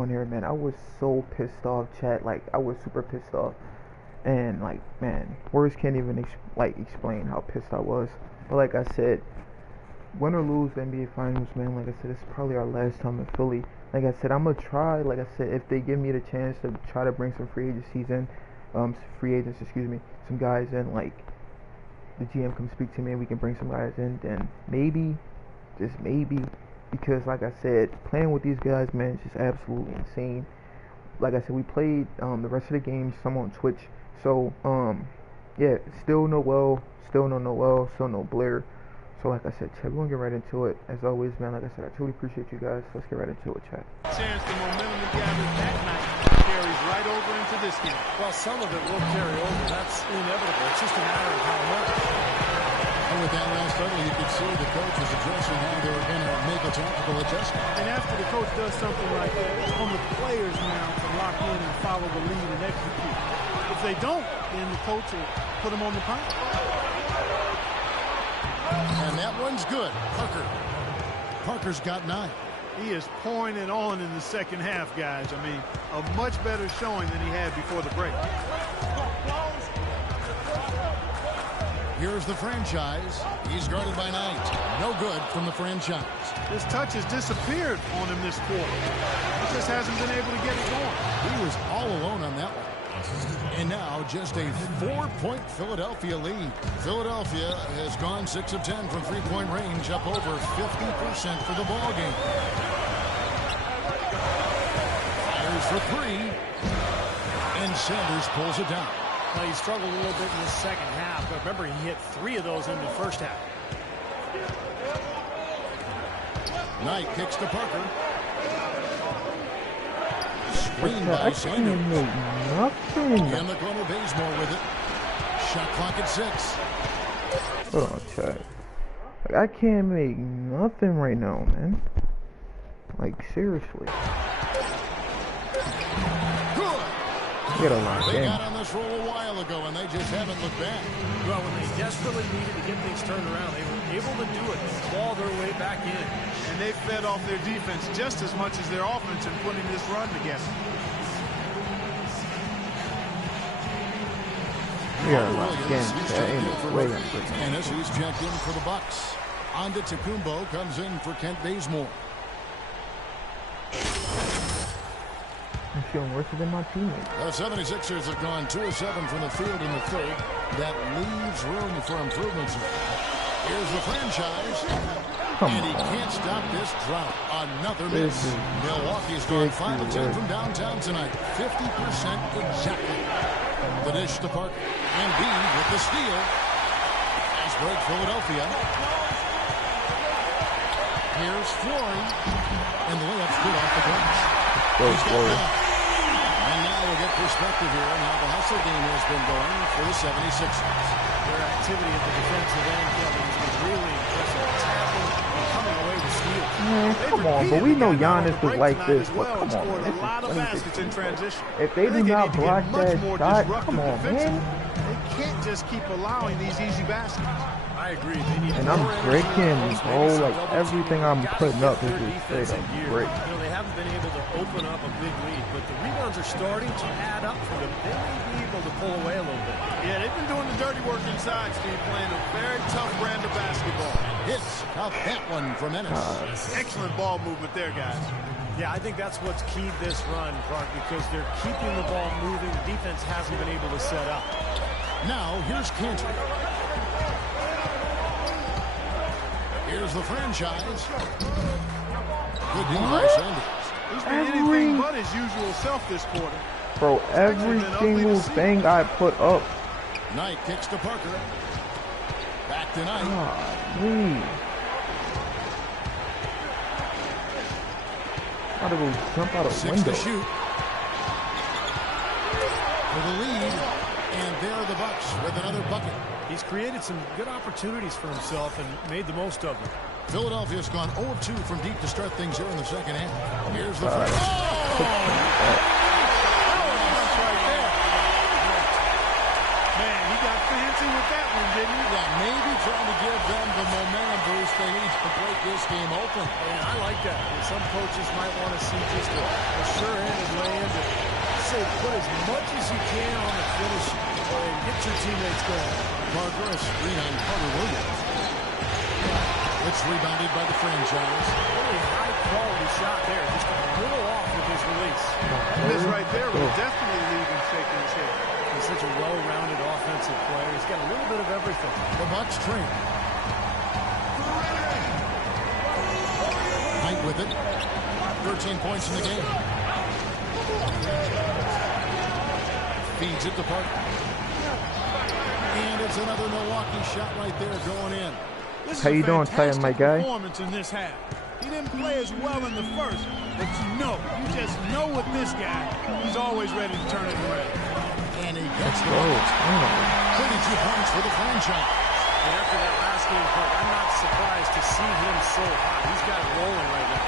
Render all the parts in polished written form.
On here, man, I was so pissed off, chat. Like, I was super pissed off, and like, man, words can't even explain how pissed I was. But like I said, win or lose the NBA Finals, man. Like I said, it's probably our last time in Philly. Like I said, I'm gonna try. Like I said, if they give me the chance to try to bring some free agents, excuse me, some guys in. Like the GM come speak to me, and we can bring some guys in. Then maybe, just maybe. Because, like I said, playing with these guys, man, is just absolutely insane. Like I said, we played the rest of the games, some on Twitch. So, yeah, still no Blair. So, like I said, chat, we're going to get right into it. As always, man, like I said, I truly appreciate you guys. Let's get right into it, chat. Chance the momentum to gather that night carries right over into this game. Well, some of it will carry over. That's inevitable. It's just a matter of how much. And with that last huddle, you could see the coach is addressing how they were going to make a tactical adjustment. And after the coach does something like that, it's on the players now to lock in and follow the lead and execute. If they don't, then the coach will put them on the pound. And that one's good. Parker's got 9. He is pouring it on in the second half, guys. I mean, a much better showing than he had before the break. Here's the franchise. He's guarded by Knight. No good from the franchise. His touch has disappeared on him this quarter. He just hasn't been able to get it going. He was all alone on that one. And now just a 4-point Philadelphia lead. Philadelphia has gone 6 of 10 from three-point range, up over 50% for the ball game. Fires for 3. And Sanders pulls it down. Well, he struggled a little bit in the second half, but remember, he hit 3 of those in the first half. Knight kicks to Parker. Screen by Sanders. In the corner, Bazemore with it. Shot clock at 6. Hold on, chat. Like, I can't make nothing right now, man. Like, seriously. They got on this roll a while ago, and they just haven't looked back. Well, when they desperately needed to get things turned around, they were able to do it and claw their way back in. And they fed off their defense just as much as their offense in putting this run together. And he's checked in for the Bucks. Antetokounmpo comes in for Kent Bazemore. I'm feeling worse than my teammates. The 76ers have gone 2 of 7 from the field in the third. That leaves room for improvements. Here's the franchise. And he can't stop this drought. Another miss. Milwaukee's gone 5 of 10 from downtown tonight. 50% exactly. The dish to Parker. Embiid with the steal. Nice break, Philadelphia. Here's Flory. And the layup's good off the bench. And now we'll get perspective here on how the hustle game has been going for the 76ers. Their activity at the defensive end, Kevin, has been really impressive. Tapping and coming away with steals. Man, come on, but we know Giannis is like this, but come on, man. A lot of baskets in transition. If they do not block that shot, come on, man. They can't just keep allowing these easy baskets. I agree. They need and I'm breaking, bro. Like everything I'm putting up is just straight up break. You know, they haven't been able to open up a big lead, but the rebounds are starting to add up for them. They may be able to pull away a little bit. Yeah, they've been doing the dirty work inside, Steve, playing a very tough brand of basketball. Hits off that one from Ennis. Excellent ball movement there, guys. Yeah, I think that's what's keyed this run, Clark, because they're keeping the ball moving. The defense hasn't been able to set up. Now, here's Cantor. Here's the franchise. Good deal by Sanders. He's been anything but his usual self this quarter. Bro, every single thing I put up. Knight kicks to Parker. Back to Knight. How to go jump out of 6 window. to shoot. For the lead. And there are the Bucks with another bucket. He's created some good opportunities for himself and made the most of them. Philadelphia's gone 0 of 2 from deep to start things here in the second half. Here's the first. Man, he got fancy with that one, didn't he? Yeah, maybe trying to give them the momentum boost they need to break this game open. And I like that. And some coaches might want to see just a sure-handed land and say put as much as you can on the finish and get your teammates going. Parker, a screen on Carter Williams. It's rebounded by the franchise. Really high-quality shot there. Just a little off with his release. This right there will definitely leave him shaking his head. He's such a well-rounded offensive player. He's got a little bit of everything. The Bucks train. Knight with it. 13 points in the game. Feeds it to Parker. And it's another Milwaukee shot right there going in. This How is you a doing, Titan, my fantastic guy? performance in this half. He didn't play as well in the first, but you just know with this guy, he's always ready to turn it around. And he gets the point. 32 points for the franchise. And after that last game, Clark, I'm not surprised to see him so hot. He's got it rolling right now.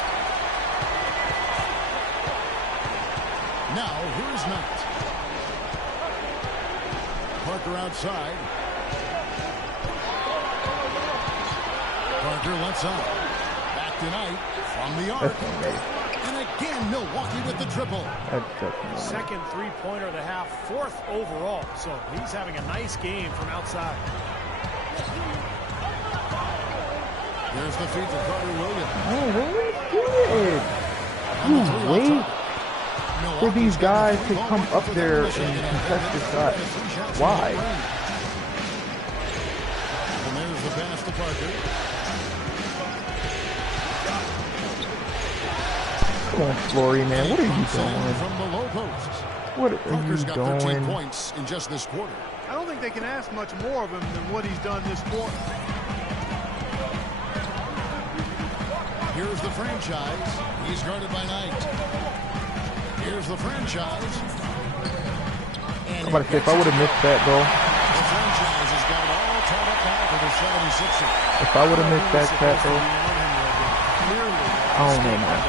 Now, here's Knight. Parker outside. Parker lets out. Back to Knight from the arc. And again, Milwaukee with the triple. Second three-pointer of the half, fourth overall. So he's having a nice game from outside. There's the feed to Carter Williams. You wait for these guys to come up there and contest the shot. Why? And there's the pass to Parker. Come on, Flory, man. What are you doing? From the low post. What are Parker's you got 13 doing? points in just this quarter. I don't think they can ask much more of him than what he's done this quarter. Here's the franchise. He's guarded by Knight. Here's the franchise. And I'm about to say, if I would have missed that, bro. the franchise has got it all tied up now for the 76ers. If I would have missed that shot, bro. I don't know, man.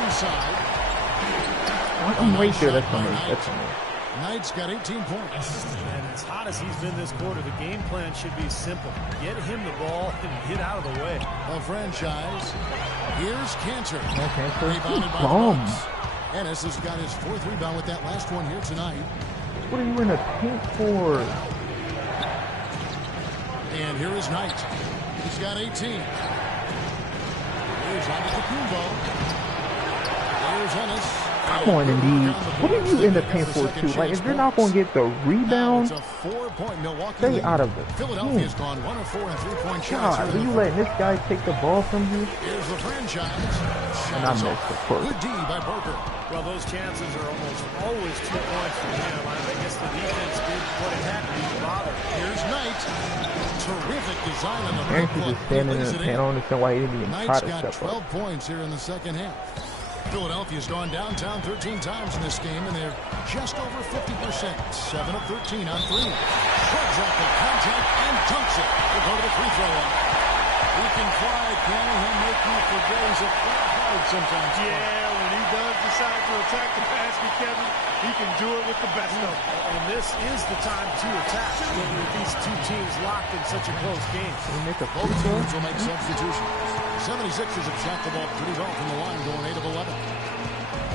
Inside. I'm right there. That's for me. That's for me. Knight's got 18 points. And as hot as he's been this quarter, the game plan should be simple. Get him the ball and get out of the way. A franchise. Here's Cantor. Okay, Rebounded by the bomb. Bucks. Ennis has got his fourth rebound with that last one here tonight. What are you in the paint for? And here is Knight. He's got 18. Here's Antetokounmpo. Here's Ennis. Come on, Indeed. What are you in the paint for, too? Like, if you're not going to get the rebound, It's a 4-point Milwaukee stay lead. out of it. Philadelphia's gone 1 of 4 and 3-point shots. God, here are in you the letting this guy take the ball from you? Here's the franchise. And I Shots missed, off. of course. Good D by Parker. Well, those chances are almost always 2 points for him. I guess the defense did what it had to do to bother. Here's Knight. Terrific design on the Aaron break could look. just standing in Lays the it paint. I don't understand why he didn't even try Knight's to got step 12 up. points here in the second half. Philadelphia's gone downtown 13 times in this game, and they're just over 50%. 7 of 13 on 3. Shrugs off the contact and dunks it. He'll go to the free throw line. He can fly, can he? He'll make you forget he's a flat hard sometimes. Yeah, when he does decide to attack the basket, Kevin, he can do it with the best of them. And this is the time to attack with these two teams locked in such a close game. Can we make a Both free throw? teams will make substitutions. 76ers have shot the ball pretty well from the line, going 8 of 11.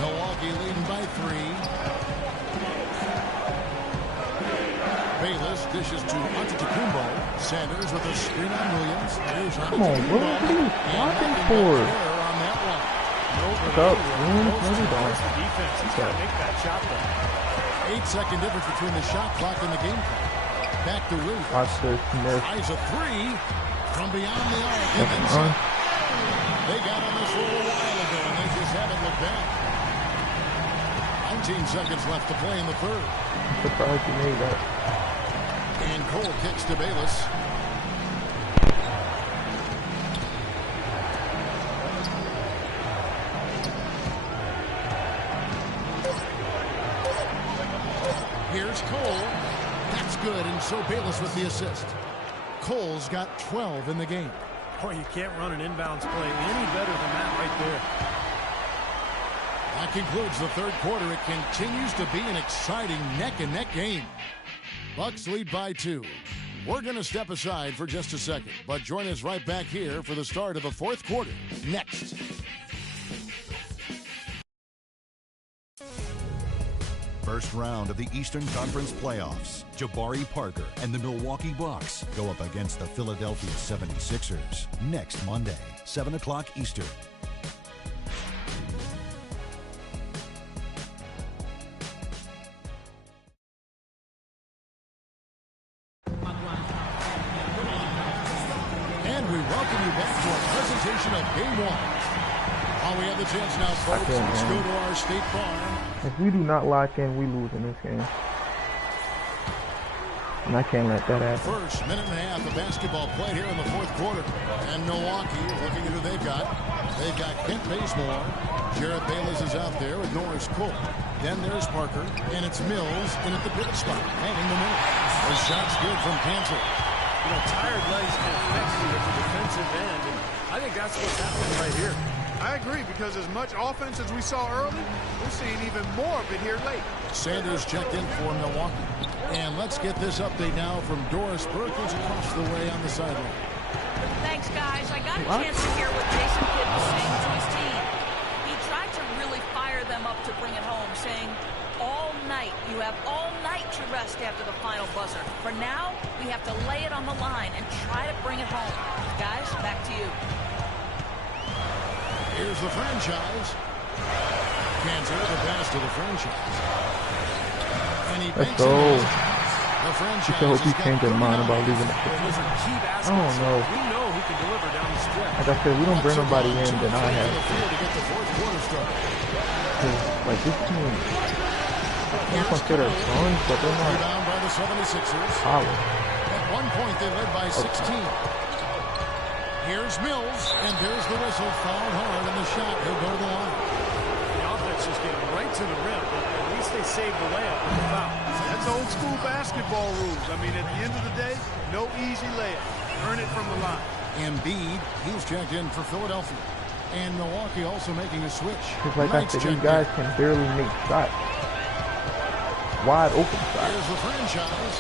Milwaukee leading by 3. Bayless dishes to Antetokounmpo. Sanders with a screen on Williams. Here's Come on, bro. What are you blocking for? On that one. What's up? What are you doing? The defense has got to make that shot though. 8-second difference between the shot clock and the game clock. Back to Williams. Watch this. Miss. Eyes a 3 from beyond the arc. They got on this a little while ago, and they just haven't looked back. 19 seconds left to play in the third. Surprised you made that. And Cole kicks to Bayless. Here's Cole. That's good, and so Bayless with the assist. Cole's got 12 in the game. Boy, you can't run an inbounds play any better than that right there. That concludes the third quarter. It continues to be an exciting neck-and-neck game. Bucks lead by 2. We're going to step aside for just a second, but join us right back here for the start of the fourth quarter. Next. First round of the Eastern Conference Playoffs. Jabari Parker and the Milwaukee Bucks go up against the Philadelphia 76ers next Monday, 7 o'clock Eastern. And we welcome you back to our presentation of Game 1. While we have the chance now, folks, let's go to our State Farm. If we do not lock in, we lose in this game. And I can't let that happen. First minute and a half of basketball played here in the fourth quarter. And Milwaukee, looking at who they've got. They've got Kent Bazemore. Jarrett Bayless is out there with Norris Cole. Then there's Parker. And it's Mills in at the pivot spot. Hanging the middle. The shot's good from Kansas. You know, tired legs can affect you at the defensive end. And I think that's what's happening right here. I agree, because as much offense as we saw early, we're seeing even more of it here late. Sanders checked in for Milwaukee. And let's get this update now from Doris Burke, who's across the way on the sideline. Thanks, guys. I got a chance to hear what Jason Kidd was saying to his team. He tried to really fire them up to bring it home, saying, all night, you have all night to rest after the final buzzer. For now, we have to lay it on the line and try to bring it home. Guys, back to you. Here's the franchise. Kansas with a pass to the franchise. And he Let's banks go. it. The franchise I hope he changed his mind about leaving. I don't know. We know who can deliver down the stretch. Like I said, we don't bring nobody in, then I have to get the fourth quarter started. Like this team, I'm consider guns, but they're not Rebound by the 76ers. solid. At one point, they led by 16. Here's Mills, and there's the whistle. Fouled hard, and the shot. He'll go to the line. The offense just getting right to the rim, but at least they saved the layup with the foul. That's old school basketball rules. I mean, at the end of the day, no easy layup. Earn it from the line. Embiid, he's checked in for Philadelphia. And Milwaukee also making a switch. Because like I said, these guys can barely make shots. Wide open shots. Here's the franchise.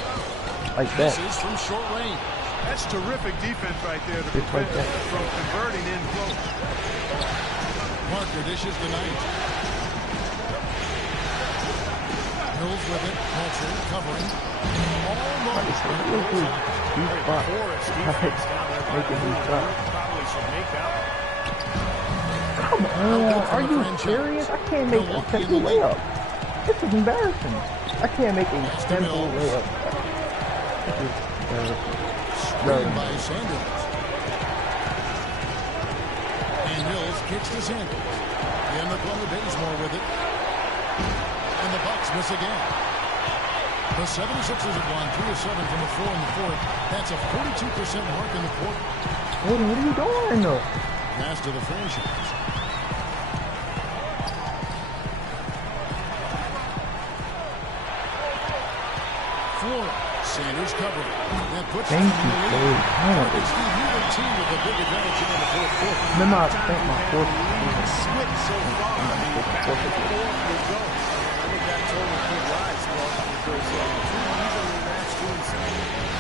Like that. Misses from short range. That's terrific defense right there to Just like prevent that. from converting in close. Parker dishes the night. Mills with it. Culture covering. Almost. These spots. Making these shots. Probably should make that one. Come on, are you serious? I can't make a simple layup. This is embarrassing. I can't make a simple layup. This is embarrassing. Screen by Sanders. And Mills kicks to Sanders. In the play, Bazemore with it. And the Bucks miss again. The 76ers have gone 3 of 7 from the floor in the fourth. That's a 42% mark in the quarter. What are you doing though? Pass to the franchise. Sanders covering. That puts Thank you, Dave. Steve, you the team with a big advantage in the fourth quarter. No, no, I think my fourth. Switch so far. I mean, back and forth we go. I think that total could rise, Paul, because two easily matched teams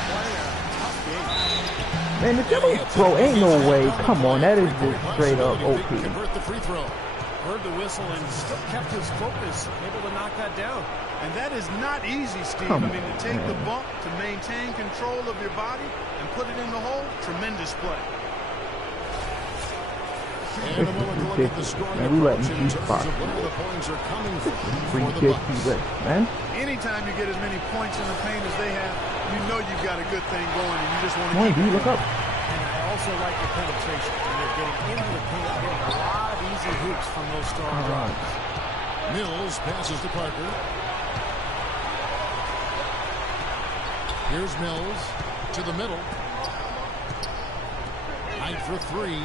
playing a tough game. Man, if you don't throw, ain't no way. Come on, that is just straight up OP. Convert the free throw. Heard the whistle and still kept his focus, able to knock that down. And that is not easy, Steve. I mean, to take the bump, to maintain control of your body, and put it in the hole, tremendous play. And a moment to look at the scoring Man, we let approach him in keep terms boxing. of where the points are coming from Free for the kick, Bucks. man. Anytime you get as many points in the paint as they have, you know you've got a good thing going, and you just want to Come on, keep D, it look going. up. And I also like the penetration. When they're getting into the paint, getting a lot of easy hoops from those strong drives. Mills passes to Parker. Here's Mills to the middle. Height for three.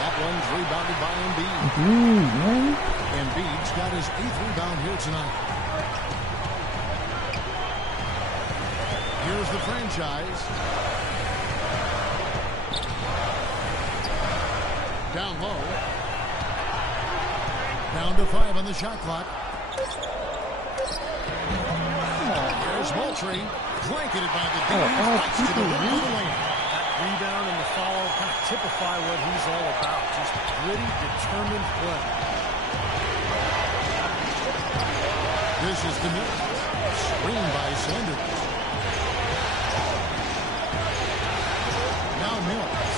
That one's rebounded by Embiid. Man. Embiid's got his 8th rebound here tonight. Here's the franchise. Down low. Down to 5 on the shot clock. There's Moultrie. Blanketed by the D. Right to the rim for the lane. That rebound and the follow kind of typify what he's all about. Just gritty, determined play. This is the middle. Screen by Sanders. Now Mills.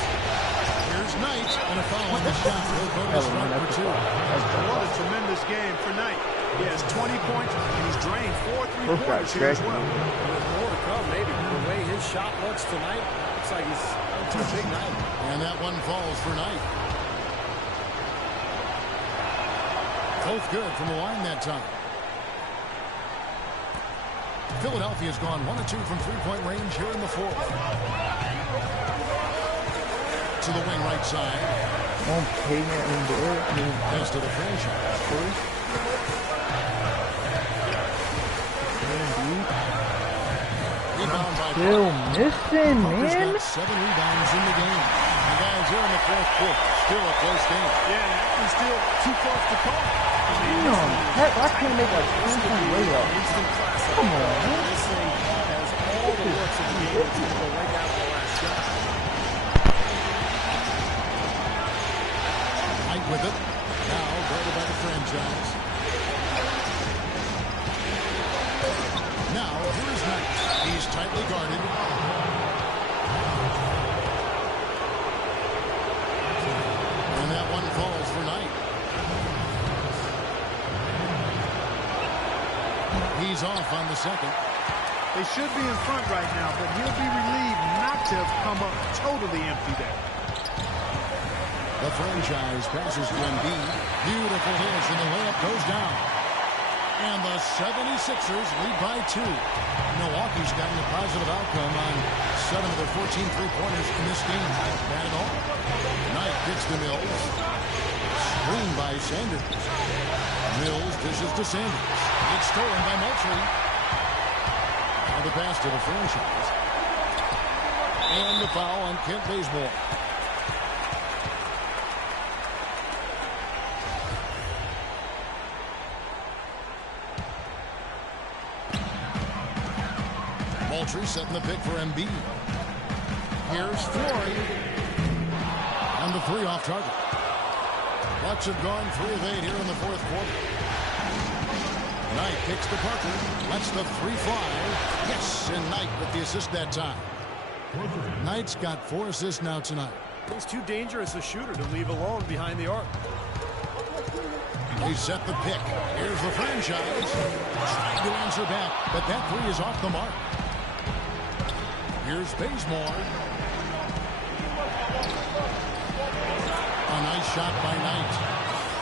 Here's Knight, and a foul on the shot. He'll go to strike for two. What a tremendous game for Knight. He has 20 points, and he's drained 4 3-pointers here as well. There's more to come, maybe. The way his shot looks tonight, looks like he's into a big night. And that one falls for Knight. Both good from the line that time. Philadelphia's gone 1 of 2 from three-point range here in the fourth. To the wing right side. Pass to the franchise. Rebound by Still missing, Parker's man. got 7 rebounds in the game. And guys, here in the fourth quarter, still a close game. Yeah, and actually still too close to call. Damn, heck, I can't make a 3-point layup. Instant classic. Come on, man. This thing has all the looks of the game. It's going to go right down to the last shot. Knight with it. Now guarded by the franchise. Now, here's Knight. He's tightly guarded. And that one falls for Knight. He's off on the second. They should be in front right now, but he'll be relieved not to have come up totally empty there. The franchise passes to Embiid. Beautiful dish, and the layup goes down. And the 76ers lead by 2. Milwaukee's gotten a positive outcome on 7 of their 14 three-pointers in this game. Not bad at all. Knight gets to Mills. Screen by Sanders. Mills dishes to Sanders. It's stolen by Moultrie. Now the pass to the franchise. And the foul on Kent Bazemore. Moultrie setting the pick for Embiid. Here's Flory. And the 3 off target. Bucks have gone 3 of 8 here in the fourth quarter. Knight kicks to Parker. Lets the 3 fly. Yes, and Knight with the assist that time. Knight's got 4 assists now tonight. He's too dangerous a shooter to leave alone behind the arc. They set the pick. Here's the franchise. Trying to answer back, but that 3 is off the mark. Here's Bazemore. A nice shot by Knight.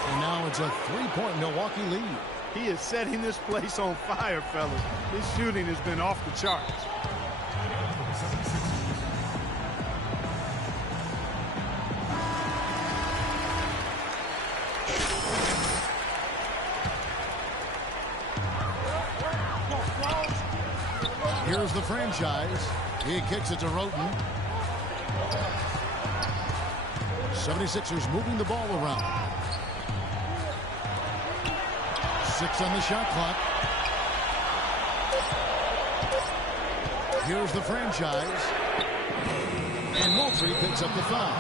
And now it's a 3-point Milwaukee lead. He is setting this place on fire, fellas. His shooting has been off the charts. Here's the franchise. He kicks it to Roten. 76ers moving the ball around. 6 on the shot clock. Here's the franchise. And Moultrie picks up the foul.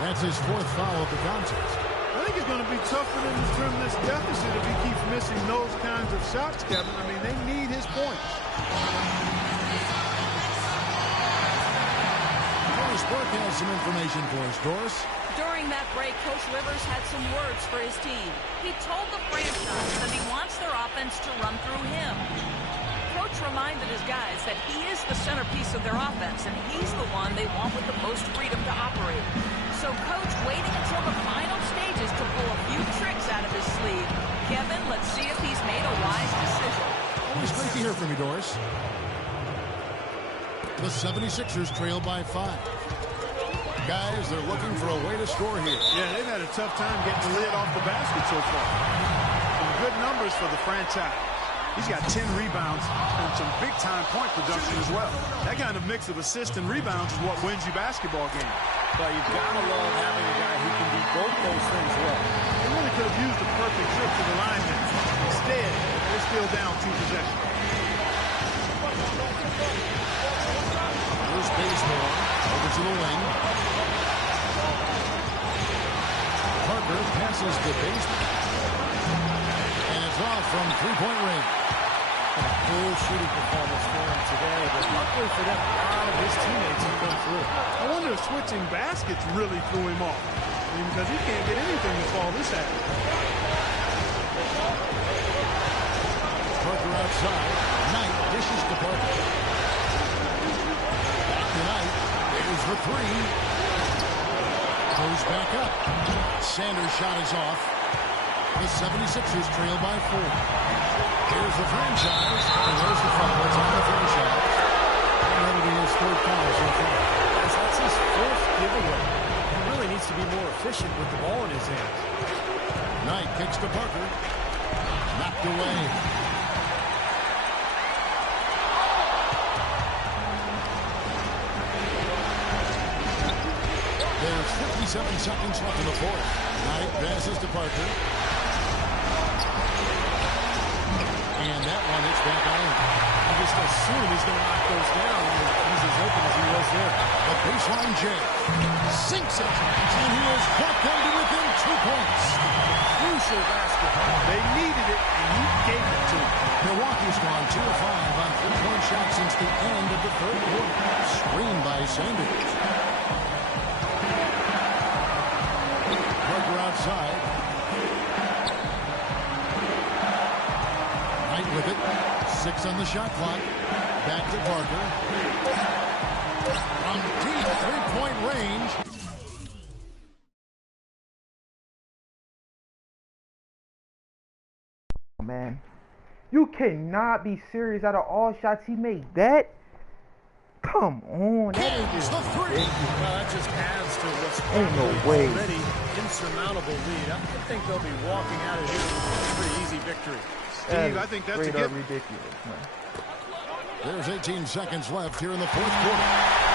That's his 4th foul of the contest. I think it's going to be tough for them to trim this deficit if he keeps missing those kinds of shots, Kevin. I mean, they need his points. Doris Burke has some information for us. Doris? During that break, Coach Rivers had some words for his team. He told the franchise that he wants their offense to run through him. Coach reminded his guys that he is the centerpiece of their offense, and he's the one they want with the most freedom to operate. So Coach waiting until the final stages to pull a few tricks out of his sleeve. Kevin, let's see if he's made a wise decision. Always great to hear from you, Doris. The 76ers trail by 5. Guys, they're looking for a way to score here. Yeah, they've had a tough time getting the lid off the basket so far. Some good numbers for the franchise. He's got 10 rebounds and some big-time point production as well. That kind of mix of assists and rebounds is what wins you basketball games. But you've got to love having a guy who can do both those things well. They really could have used a perfect trip to the line there. Instead, they're still down 2 possessions. First baseman over to the wing. Parker passes the baseman. And it's off from three-point range. A full shooting performance for him today, but luckily for them, a lot of his teammates have come through. I wonder if switching baskets really threw him off. I mean, because he can't get anything to fall this at. Parker outside. Knight dishes to Parker. Back to Knight. There's the three. Goes back up. Sanders' shot is off. The 76ers trail by 4. Here's the franchise. And there's the foul. It's on the franchise. And that'll be his third foul so far. That's his fourth giveaway. He really needs to be more efficient with the ball in his hands. Knight kicks to Parker. Knocked away. There's 57 seconds left in the fourth. Knight passes to Parker. And that one hits back on. You just assume he's going to knock those down when he's as open as he was there. The baseline J sinks it. And he has brought them to within 2 points. Crucial basketball. They needed it, and he gave it to them. Milwaukee's gone 2 of 5 on three-point shots since the end of the third quarter. Screened by Sanders. Parker outside. Knight with it. 6 on the shot clock. Back to Parker. From deep three-point range. Man, you cannot be serious. Out of all shots he made, that? Come on, that is the three. Well, that just adds to what's ain't no way. already insurmountable lead. I think they'll be walking out of here with a pretty easy victory. Steve, I think that's a gift. Ridiculous, man. There's 18 seconds left here in the fourth quarter.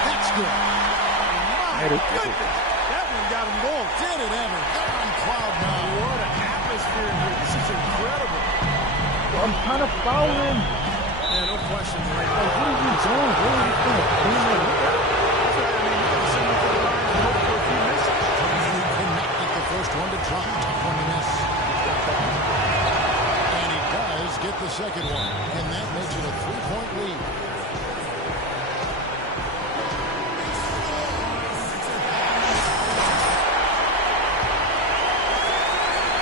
That's good. That is Goodness, that one got him going. Did it ever? They're on cloud nine. What an atmosphere here. This is incredible. I'm trying to foul him. Yeah, no question. Right? Like, what are you doing? What are you doing? He cannot get the first one to drop on the miss. And he does get the second one. And that makes it a 3-point lead.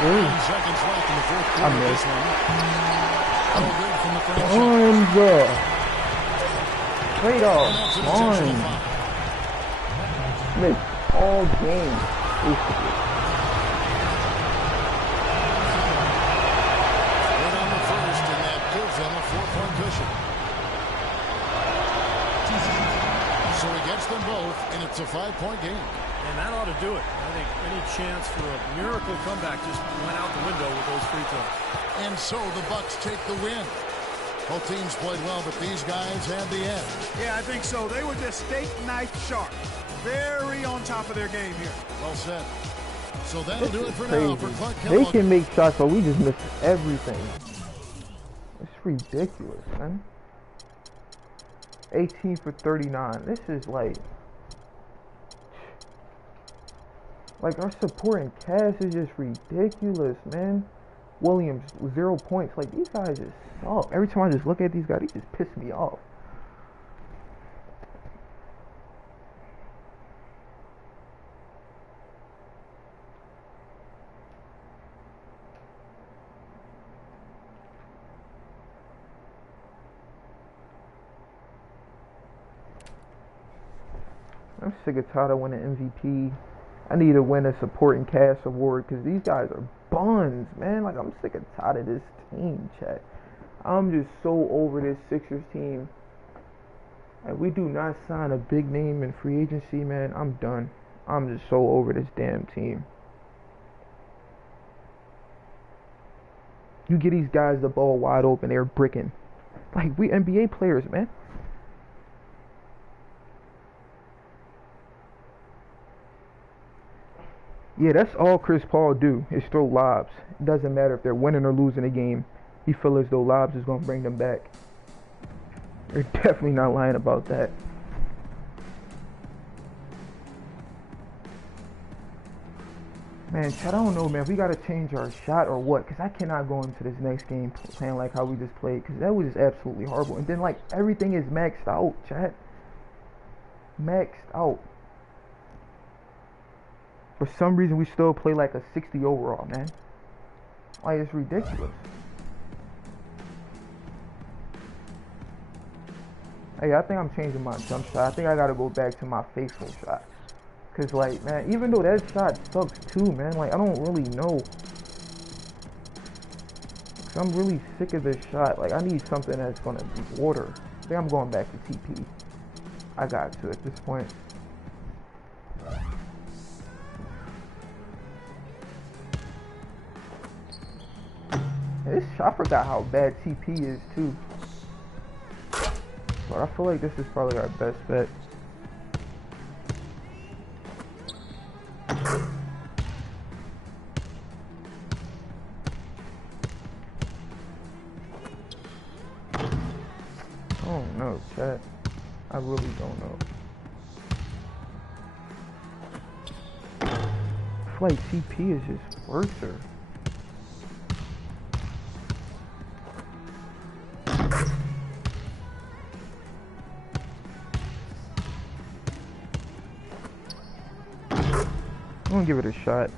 Ooh. 10 seconds left in the fourth quarter. I missed. No good from the franchise. Straight And off. that's an intentional On. foul. Missed all game. Basically. Right on the first, and that gives them a 4-point cushion. So he gets them both, and it's a 5-point game. And that ought to do it. I think any chance for a miracle comeback just went out the window with those free throws. And so the Bucks take the win. Both teams played well, but these guys had the edge. Yeah, I think so. They were just steak knife sharp. Very on top of their game here. Well said. So that'll do it for Crazy. now for Clark They Kellogg. can make shots, but we just missed everything. It's ridiculous, man. 18 for 39. This is like our supporting cast is just ridiculous, man. Williams, 0 points. Like, these guys just suck. Every time I just look at these guys, they just piss me off. I'm sick and tired of winning MVP. I need to win a supporting cast award because these guys are buns, man. Like, I'm sick and tired of this team, chat. I'm just so over this Sixers team. Like, we do not sign a big name in free agency, man. I'm done. I'm just so over this damn team. You get these guys the ball wide open, they're bricking. Like, we NBA players, man. Yeah, that's all Chris Paul do is throw lobs. It doesn't matter if they're winning or losing a game. He feels as though lobs is going to bring them back. They're definitely not lying about that. Man, Chad, I don't know, man. We gotta change our shot or what? Because I cannot go into this next game playing like how we just played. Because that was just absolutely horrible. And then, like, everything is maxed out, Chad. Maxed out. For some reason, we still play like a 60 overall, man. Like, it's ridiculous. Hey, I think I'm changing my jump shot. I think I gotta go back to my faithful shot. Cause like, man, even though that shot sucks too, man, like I don't really know. Cause I'm really sick of this shot. Like I need something that's gonna be water. I think I'm going back to TP. I got to at this point. I forgot how bad TP is too. But I feel like this is probably our best bet. Oh no, chat. I really don't know. I feel like TP is just worser. I'm gonna give it a shot.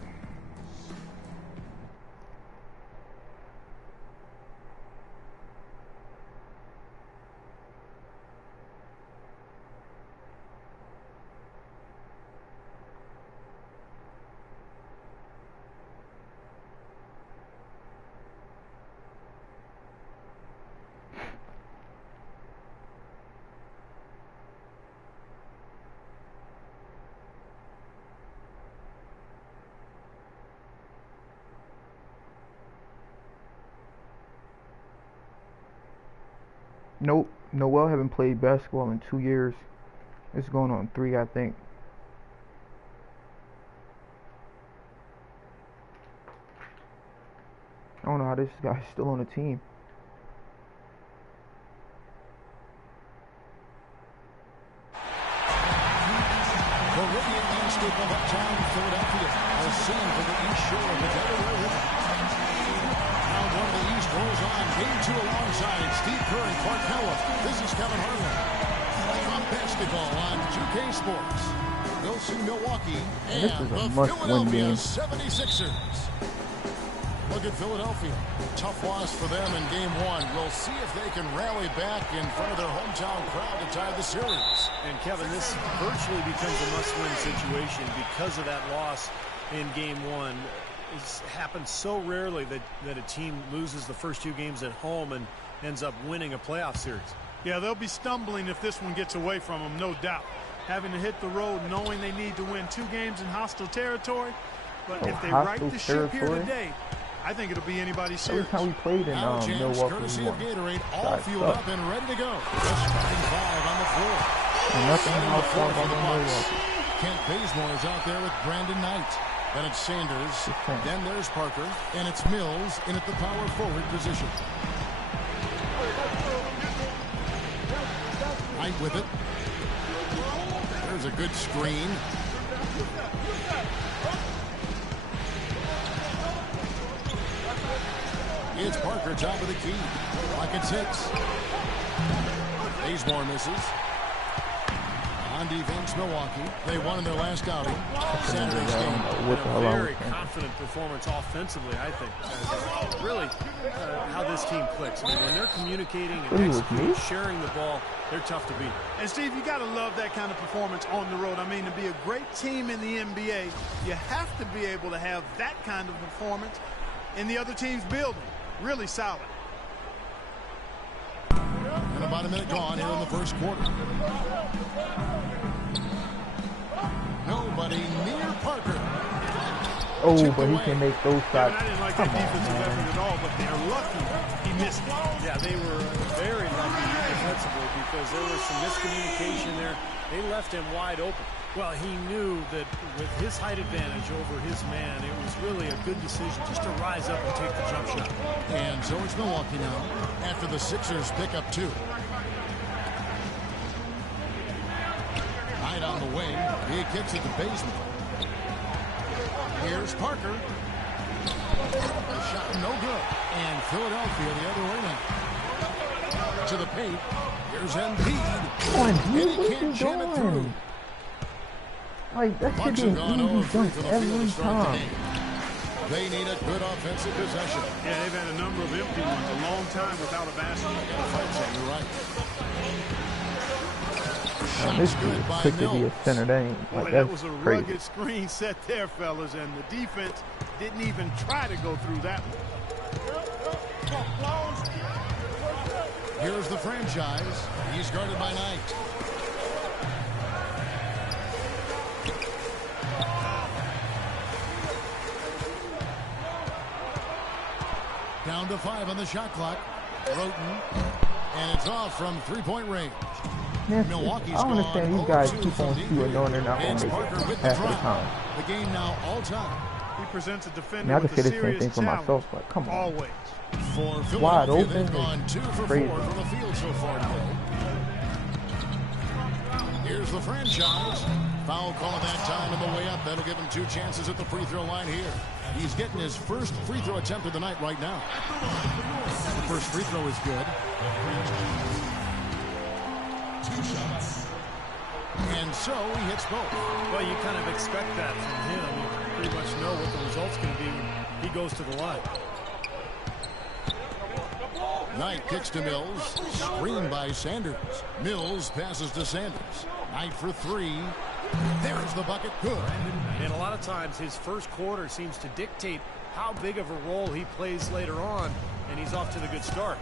Nope, Noel haven't played basketball in 2 years. It's going on 3, I think. I don't know how this guy's still on the team. The radiant landscape of uptown Philadelphia, a scene for the east shore of the Delaware River. Round one of the East rolls on. Game 2 alongside Steve Kerr and Clark Howard. This is Kevin Harlan. From basketball on 2K Sports. We'll see Milwaukee and this is a the must-win Philadelphia game. 76ers. Look at Philadelphia. Tough loss for them in Game 1. We'll see if they can rally back in front of their hometown crowd to tie the series. And Kevin, this virtually becomes a must-win situation because of that loss in Game 1. It's happened so rarely that a team loses the first 2 games at home and ends up winning a playoff series. Yeah, they'll be stumbling if this one gets away from them, no doubt. Having to hit the road knowing they need to win 2 games in hostile territory. But if they right the ship here today, I think it'll be anybody's series. Every time we played in Milwaukee, courtesy of Gatorade, all God, fueled up and ready to go. The starting 5 on the floor. and nothing And else the 4 about for the Bucks. Milwaukee. Kent Bazemore is out there with Brandon Knight. Then it's Sanders. Then there's Parker. And it's Mills in at the power forward position. Knight with it. There's a good screen. It's Parker, top of the key. Rockets hits. Bazemore misses. On defense, Milwaukee. They won in their last outing. Saturday's game. A very confident performance offensively, I think. Really, how this team clicks. I mean, when they're communicating and executing, sharing the ball, they're tough to beat. And Steve, you got to love that kind of performance on the road. I mean, to be a great team in the NBA, you have to be able to have that kind of performance in the other team's building. Really solid. And about a minute gone here in the first quarter. Nobody near Parker. Oh, but he can make those shots. I didn't like that defensive effort at all, but they're lucky he missed it. Yeah, they were very lucky defensively because there was some miscommunication there. They left him wide open. Well, he knew that with his height advantage over his man, it was really a good decision just to rise up and take the jump shot. And so it's Milwaukee now after the Sixers pick up 2. Knight on the wing. He kicks it to Baseman. Here's Parker. The shot no good. And Philadelphia the other way now. To the paint. Here's Embiid. Come on, And dude, he what can't you jam it through. doing? Like, that should Bucks be have an gone 0 easy for 3 jump from the field every to start the time. game. They need a good offensive possession. Yeah, they've had a number of empty ones, a long time without a basket. You're right. This Shots dude good is by quick to be a Mills. center. That ain't, Boy, like, that that's was a crazy. rugged screen set there, fellas, and the defense didn't even try to go through that one. Here's the franchise. He's guarded by Knight. Down to 5 on the shot clock. Roten. And it's off from three-point range. Man, Milwaukee's I don't understand gone these guys 0-2 keep on from shooting knowing they're not going It's to make Parker it with the half of the drive. time. The game now all time. He presents a I defender mean, I could with say a the same serious thing for challenge. myself, but come on. Always. For Wide Philadelphia, open they've is gone 2 for crazy. 4 from the field so far today. Here's the franchise. Foul call at that time on the way up. That'll give him 2 chances at the free throw line here. He's getting his first free throw attempt of the night right now. The first free throw is good. 2 shots. And so he hits both. Well, you kind of expect that from him. You pretty much know what the result's going to be when he goes to the line. Knight kicks to Mills. Screened by Sanders. Mills passes to Sanders. Knight for 3. There's the bucket. Good. And a lot of times his first quarter seems to dictate how big of a role he plays later on, and he's off to the good start.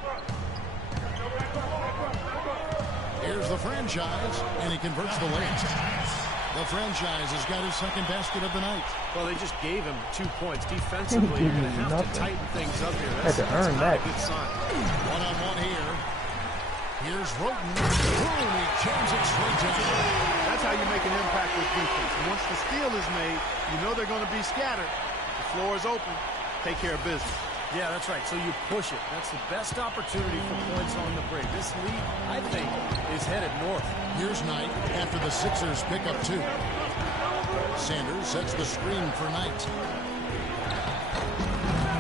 Here's the franchise, and he converts the lane. The franchise has got his second basket of the night. Well, they just gave him 2 points. Defensively, you're going to have to tighten things up here. Had to earn that. Not a good sign. One-on-one here. Here's Roten. Boom, he jams it straight to him. That's how you make an impact with defense. And once the steal is made, you know they're going to be scattered. The floor is open. Take care of business. Yeah, that's right. So you push it. That's the best opportunity for points on the break. This lead, I think, is headed north. Here's Knight after the Sixers pick up 2. Sanders sets the screen for Knight.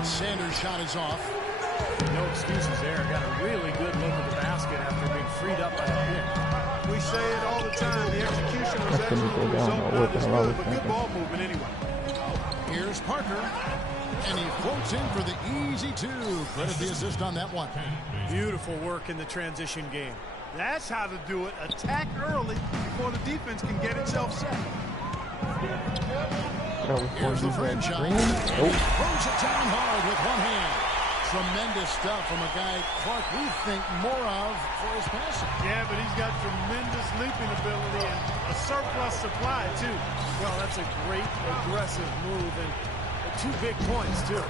Sanders' shot is off. No excuses there. Got a really good look at the basket after being freed up by the pick. We say it all the time. The execution was That's gonna excellent. go The down. result I'll not work as on good, all but this good ball movement anyway. Here's Parker. And he floats in for the easy 2. Credit the assist on that one. Beautiful work in the transition game. That's how to do it. Attack early before the defense can get itself set. Here's the franchise. Nope. Throws it down hard with one hand. Tremendous stuff from a guy Clark we think more of for his passing. Yeah, but he's got tremendous leaping ability and a surplus supply, too. Well, that's a great aggressive move and 2 big points, too.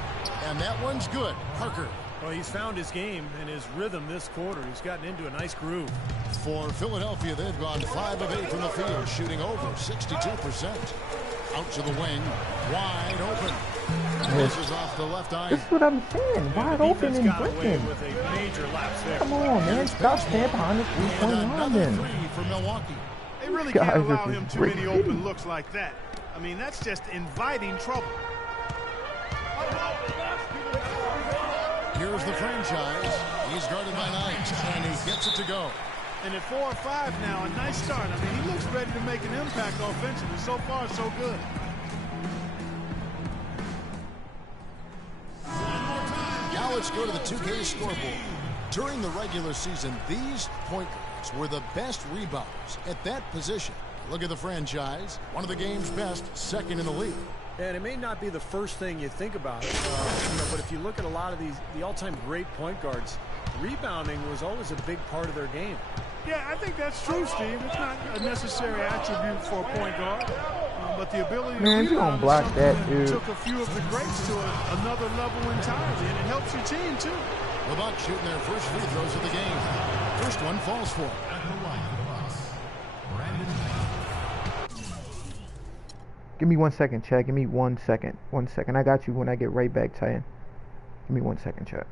And that one's good. Parker. Well, he's found his game and his rhythm this quarter. He's gotten into a nice groove. For Philadelphia, they've gone 5 of 8 from the field, shooting over 62%. Out to the wing, wide open. This is off the left eye. This is what I'm saying. Wide open and got away breaking. with a major lapse there. Come on, man. Stop standing behind the And three-point line another then. 3 for Milwaukee. They really Guys can't are allow just him too many breaking. open looks like that. I mean, that's just inviting trouble. Here's the franchise. He's guarded by Knight, and he gets it to go. And at 4 or 5 now, a nice start. I mean, he looks ready to make an impact offensively. So far, so good. Now let's go to the 2K scoreboard. During the regular season, these point guards were the best rebounders at that position. Look at the franchise. One of the game's best, second in the league. And it may not be the first thing you think about, but if you look at a lot of the all-time great point guards, rebounding was always a big part of their game. Yeah, I think that's true, Steve. It's not a necessary attribute for a point guard, but the ability Man, to you gonna rebound block is that, something dude. took a few of the greats to another level entirely, and it helps your team, too. The Bucks shooting their first free throws of the game. First one falls for him. Give me 1 second, Chad. Give me 1 second. 1 second. I got you when I get right back, Titan. Give me 1 second, Chad.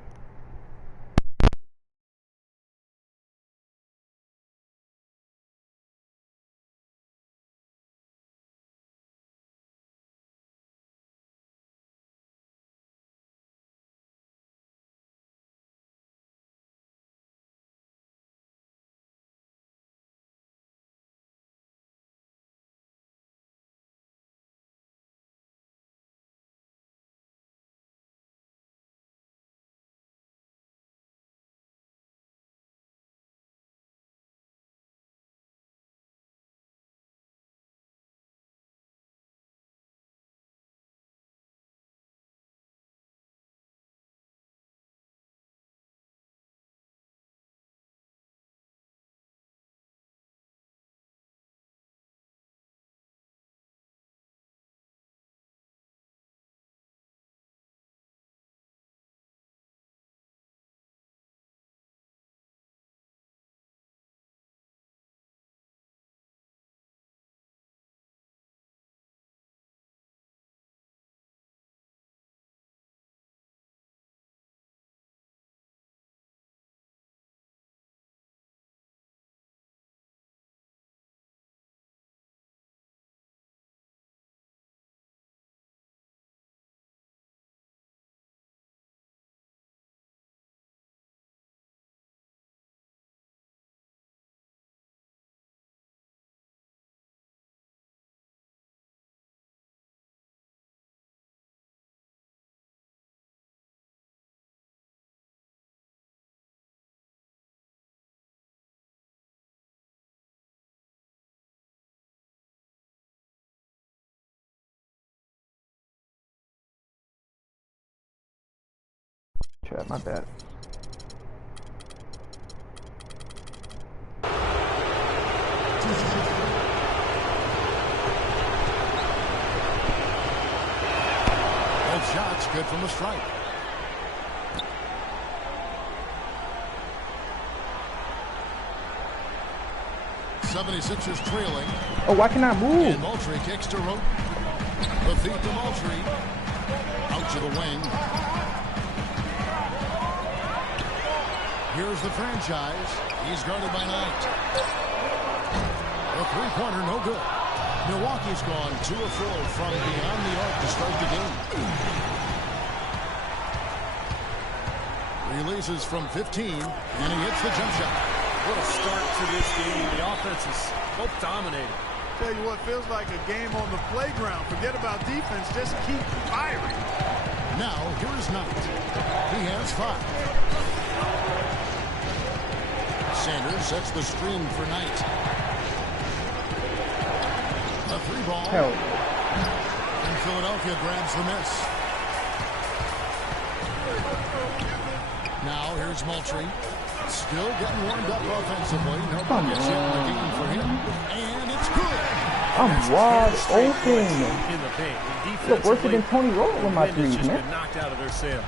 Chat, my bad. Both shots good from the strike. '76ers trailing. Oh, why can't I move? And Moultrie kicks to Rote. The feet to Moultrie. Out to the wing. Here's the franchise. He's guarded by Knight. The three-pointer, no good. Milwaukee's gone 2 of 4 from beyond the arc to start the game. Releases from 15, and he hits the jump shot. What a start to this game. The offense is both dominating. Tell you what, feels like a game on the playground. Forget about defense, just keep firing. Now, here is Knight. He has 5. Sanders sets the screen for Knight. A 3-ball. Hell. And Philadelphia grabs the miss. Now, here's Moultrie. Still getting warmed up offensively. No buckets yet in the game for him. And it's good. I'm wide open. In the paint. Look, worse than Tony Rote with my threes, just man. been knocked out of their sails.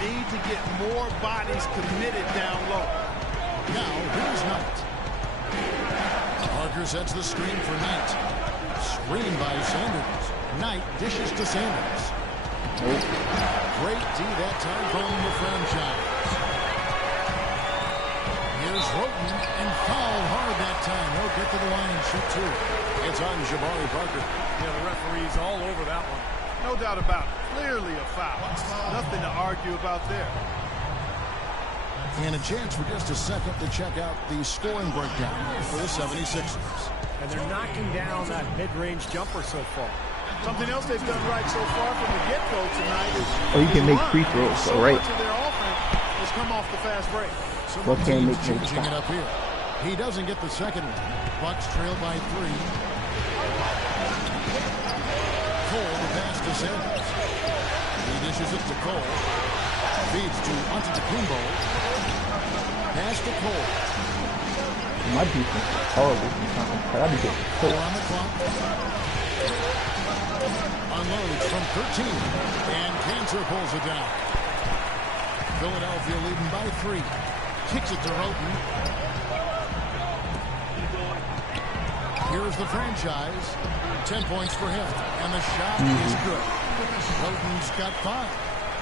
Need to get more bodies committed down low. Now, here's Knight. Parker sets the screen for Knight. Screen by Sanders. Knight dishes to Sanders. Great D that time from the franchise. Here's Roten, and fouled hard that time. He'll get to the line and shoot 2. It's on Jabari Parker. Yeah, the referee's all over that one. No doubt about it. Clearly a foul. Nothing to argue about there. And a chance for just a second to check out the scoring breakdown for the 76ers. And they're knocking down that mid-range jumper so far. Something else they've done right so far from the get-go tonight is... Oh, you can make free throws, so right. much of their offense has come off the fast break. So What can teams make changing it up here. He doesn't get the second one. Bucks trail by 3. Cole, the pass to Sanders. He dishes it to Cole. Feeds to Antetokounmpo. Pass to Cole. My defense is horrible sometimes. I be getting 4 on the clock. Unloads from 13. And Cantor pulls it down. Philadelphia leading by 3. Kicks it to Roten. Here's the franchise. 10 points for him. And the shot is good. Roten's got 5.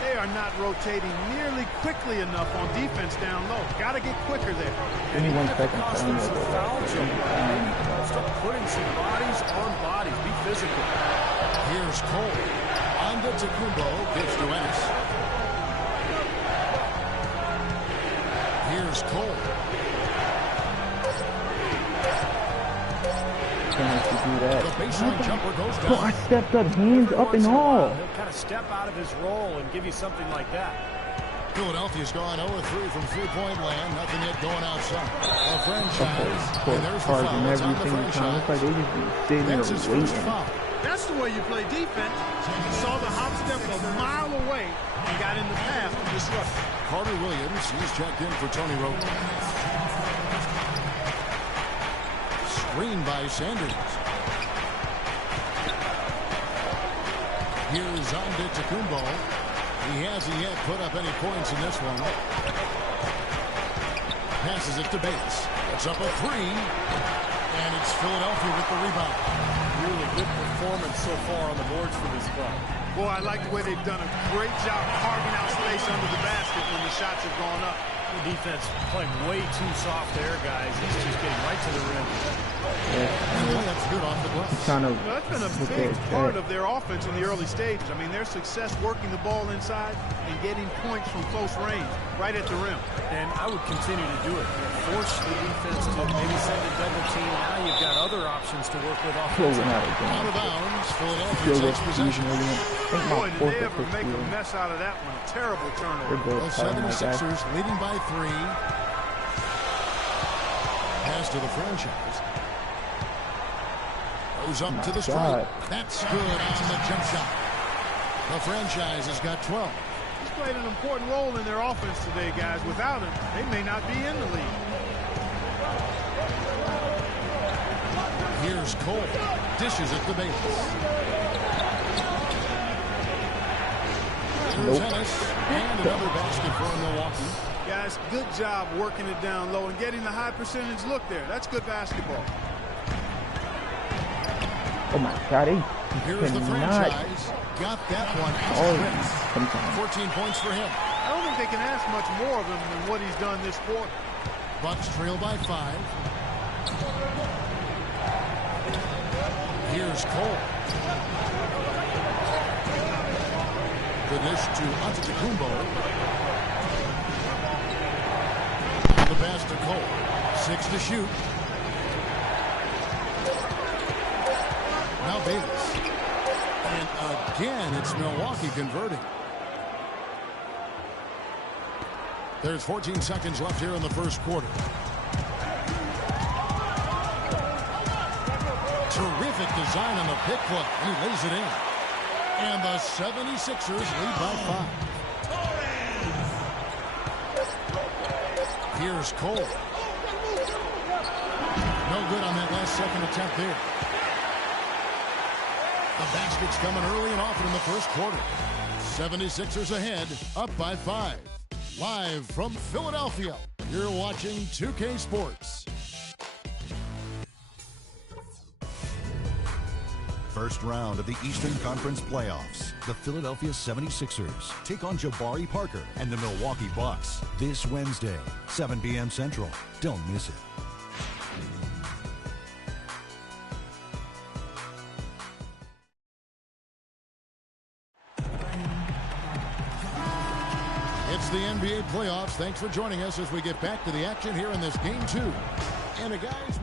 They are not rotating nearly quickly enough on defense down low. Got to get quicker there. Give me 1 second. Cost them some foul trouble. Start putting some bodies on bodies. Be physical. Here's Cole. Antetokounmpo gives to Ennis. Here's Cole. The baseline jumper goes down. Bro, I stepped up, hands up and all. He'll kind of step out of his role and give you something like that. Philadelphia's gone 0-3 from three-point land. Nothing yet going outside. A franchise. And there's the foul. It's on the franchise. It's like they just be sitting That's his there first waiting. foul. That's the way you play defense. He saw the hop step a mile away and got in the path to disrupt. Carter Williams, he's checked in for Tony Rote. Screen by Sanders. Here's Antetokounmpo. He hasn't yet put up any points in this one. Passes it to Bates. It's up a 3. And it's Philadelphia with the rebound. Really good performance so far on the boards for this club. Boy, I like the way they've done a great job carving out space under the basket when the shots have gone up. The defense playing way too soft there, guys. He's just getting right to the rim. And that's good off the glass. Kind of. Well, that's been a big part of their offense in the early stages. I mean, their success working the ball inside and getting points from close range, right at the rim. And I would continue to do it. Force the defense to maybe send a double team. Now you've got other options to work with offensively. Out of bounds, Philadelphia takes possession. Boy, did they ever make a mess out of that one. A terrible turnover. The 76ers leading by 3. Pass to the franchise. Goes up to the strike. That's good on the jump shot. The franchise has got 12. He's played an important role in their offense today, guys. Without him, they may not be in the league. Here's Cole. Dishes it to Bayless. Here's Ennis. And another basket for Milwaukee. Guys, good job working it down low and getting the high percentage look there. That's good basketball. Oh my God, here's the franchise. Got that one. 14 points for him. I don't think they can ask much more of him than what he's done this quarter. Bucks trail by 5. Here's Cole. The dish to Antetokounmpo. The pass to Cole. 6 to shoot. Now Bayless. And again, it's Milwaukee converting. There's 14 seconds left here in the first quarter. Terrific design on the pick play. And he lays it in. And the 76ers lead by 5. Here's Cole. No good on that last second attempt there. The basket's coming early and often in the first quarter. 76ers ahead, up by 5. Live from Philadelphia, you're watching 2K Sports. First round of the Eastern Conference Playoffs. The Philadelphia 76ers take on Jabari Parker and the Milwaukee Bucks this Wednesday, 7 p.m. Central. Don't miss it. It's the NBA playoffs. Thanks for joining us as we get back to the action here in this game 2. And the guys...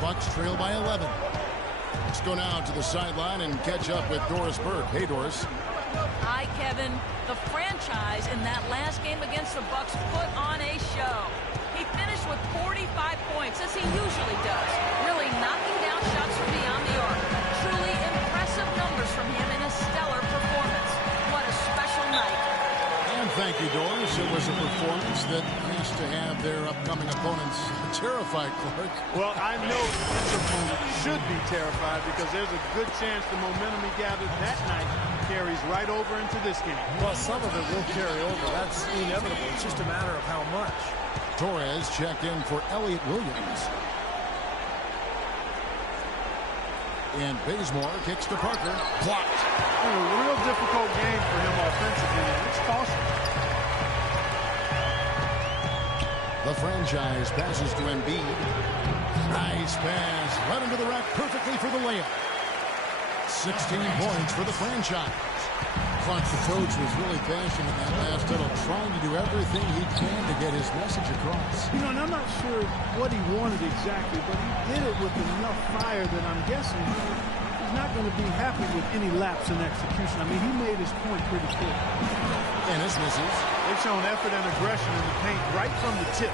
Bucks trail by 11. Let's go now to the sideline and catch up with Doris Burke. Hey, Doris. Hi, Kevin. The franchise in that last game against the Bucks put on a show. He finished with 45 points, as he usually does, really knocking down shots from beyond the arc. Truly impressive numbers from him in a stellar performance. What a special night. And thank you, Doris. It was a performance that has to have their upcoming opponents terrified, Clark. Well, I know this opponent should be terrified because there's a good chance the momentum he gathered that night carries right over into this game. Well, some of it will carry over. That's inevitable. It's just a matter of how much. Torres checked in for Elliott Williams. And Bazemore kicks to Parker. Blocked. A real difficult game for him offensively. It's costly. The franchise passes to Embiid. Nice pass. Right into the rack perfectly for the layup. 16 points for the franchise. Clark, the coach was really passionate in that last huddle, trying to do everything he can to get his message across. You know, and I'm not sure what he wanted exactly, but he did it with enough fire that I'm guessing he's not going to be happy with any lapse in execution. I mean, he made his point pretty clear. Ennis misses. They've shown effort and aggression in the paint right from the tip.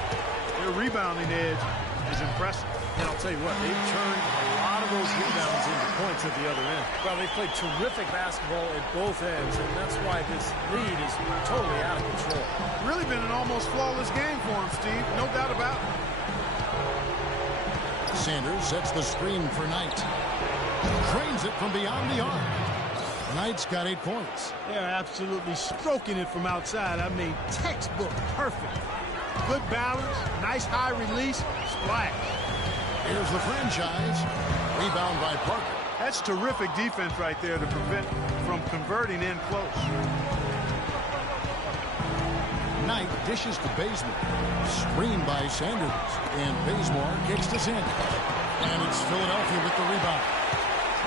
Their rebounding edge is impressive. And I'll tell you what, they've turned a lot of those rebounds into points at the other end. Well, they played terrific basketball at both ends, and that's why this lead is totally out of control. Really been an almost flawless game for him, Steve. No doubt about it. Sanders sets the screen for Knight. Cranes it from beyond the arc. Knight's got 8 points. They're absolutely stroking it from outside. I mean, textbook perfect. Good balance, nice high release, splash. Here's the franchise. Rebound by Parker. That's terrific defense right there to prevent from converting in close. Knight dishes to Bazemore. Screen by Sanders. And Bazemore kicks this in. And it's Philadelphia with the rebound.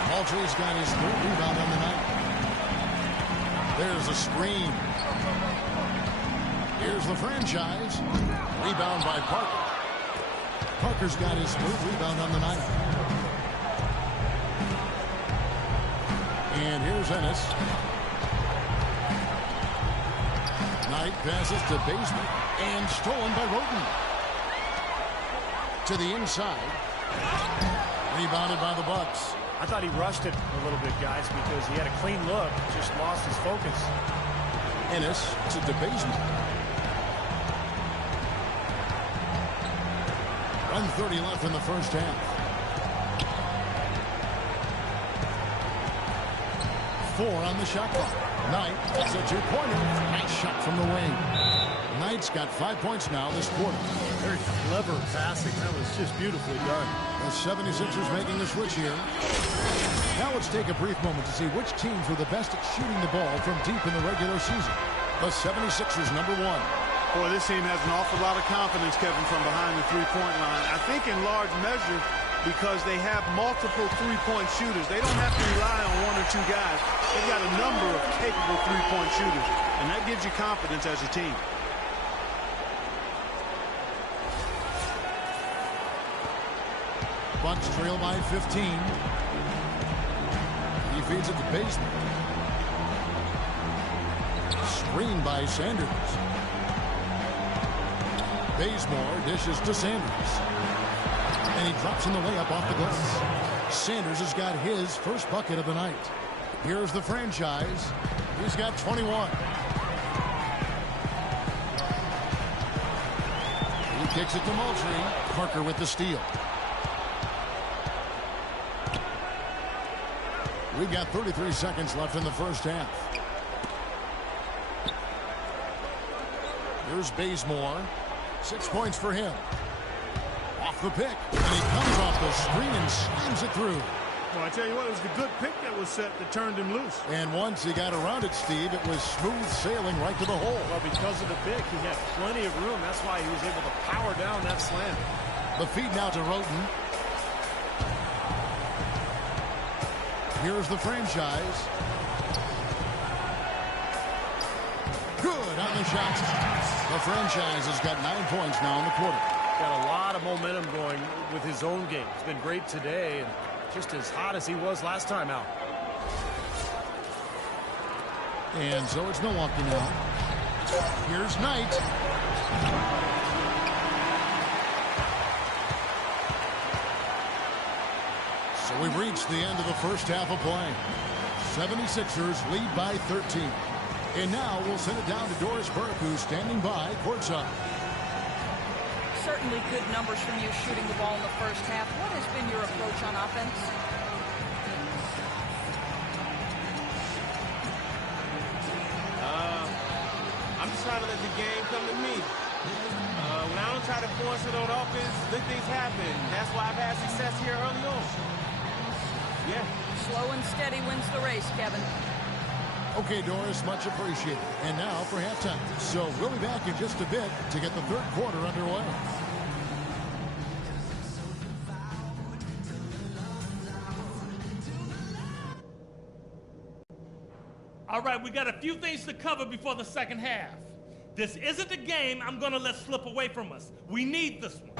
Moultrie's got his 3rd rebound on the night. There's a screen. Here's the franchise. Rebound by Parker. Parker's got his 3rd rebound on the night. And here's Ennis. Knight passes to Bazemore. And stolen by Roten. To the inside. Rebounded by the Bucks. I thought he rushed it a little bit, guys, because he had a clean look, just lost his focus. Ennis to DeBasement. 1:30 left in the first half. 4 on the shot clock. Knight gets a two-pointer. Nice shot from the wing. Knight's got 5 points now this quarter. Very clever passing. That was just beautifully done. The 76ers making the switch here. Now let's take a brief moment to see which teams were the best at shooting the ball from deep in the regular season. The 76ers, number 1. Boy, this team has an awful lot of confidence, Kevin, from behind the three-point line. I think in large measure because they have multiple three-point shooters. They don't have to rely on 1 or 2 guys. They've got a number of capable three-point shooters, and that gives you confidence as a team. Bucks trail by 15. He feeds it to Basement. Screen by Sanders. Bazemore dishes to Sanders. And he drops in the layup off the glass. Sanders has got his first bucket of the night. Here's the franchise. He's got 21. He kicks it to Moultrie. Parker with the steal. We've got 33 seconds left in the first half. Here's Bazemore. 6 points for him. Off the pick. And he comes off the screen and slams it through. Well, I tell you what, it was the good pick that was set that turned him loose. And once he got around it, Steve, it was smooth sailing right to the hole. Well, because of the pick, he had plenty of room. That's why he was able to power down that slam. The feed now to Roten. Here's the franchise. Good on the shot. The franchise has got 9 points now in the quarter. Got a lot of momentum going with his own game. He's been great today and just as hot as he was last time out. And so it's Milwaukee now. Here's Knight. So we've reached the end of the first half of play. 76ers lead by 13. And now we'll send it down to Doris Burke, who's standing by courtside. Certainly good numbers from you shooting the ball in the first half. What has been your approach on offense? I'm just trying to let the game come to me. When I don't try to force it on offense, good things happen. That's why I've had success here early on. Yeah. Slow and steady wins the race, Kevin. Okay, Doris, much appreciated. And now for halftime. So we'll be back in just a bit to get the third quarter underway. All right, we got a few things to cover before the second half. This isn't a game I'm going to let slip away from us. We need this one.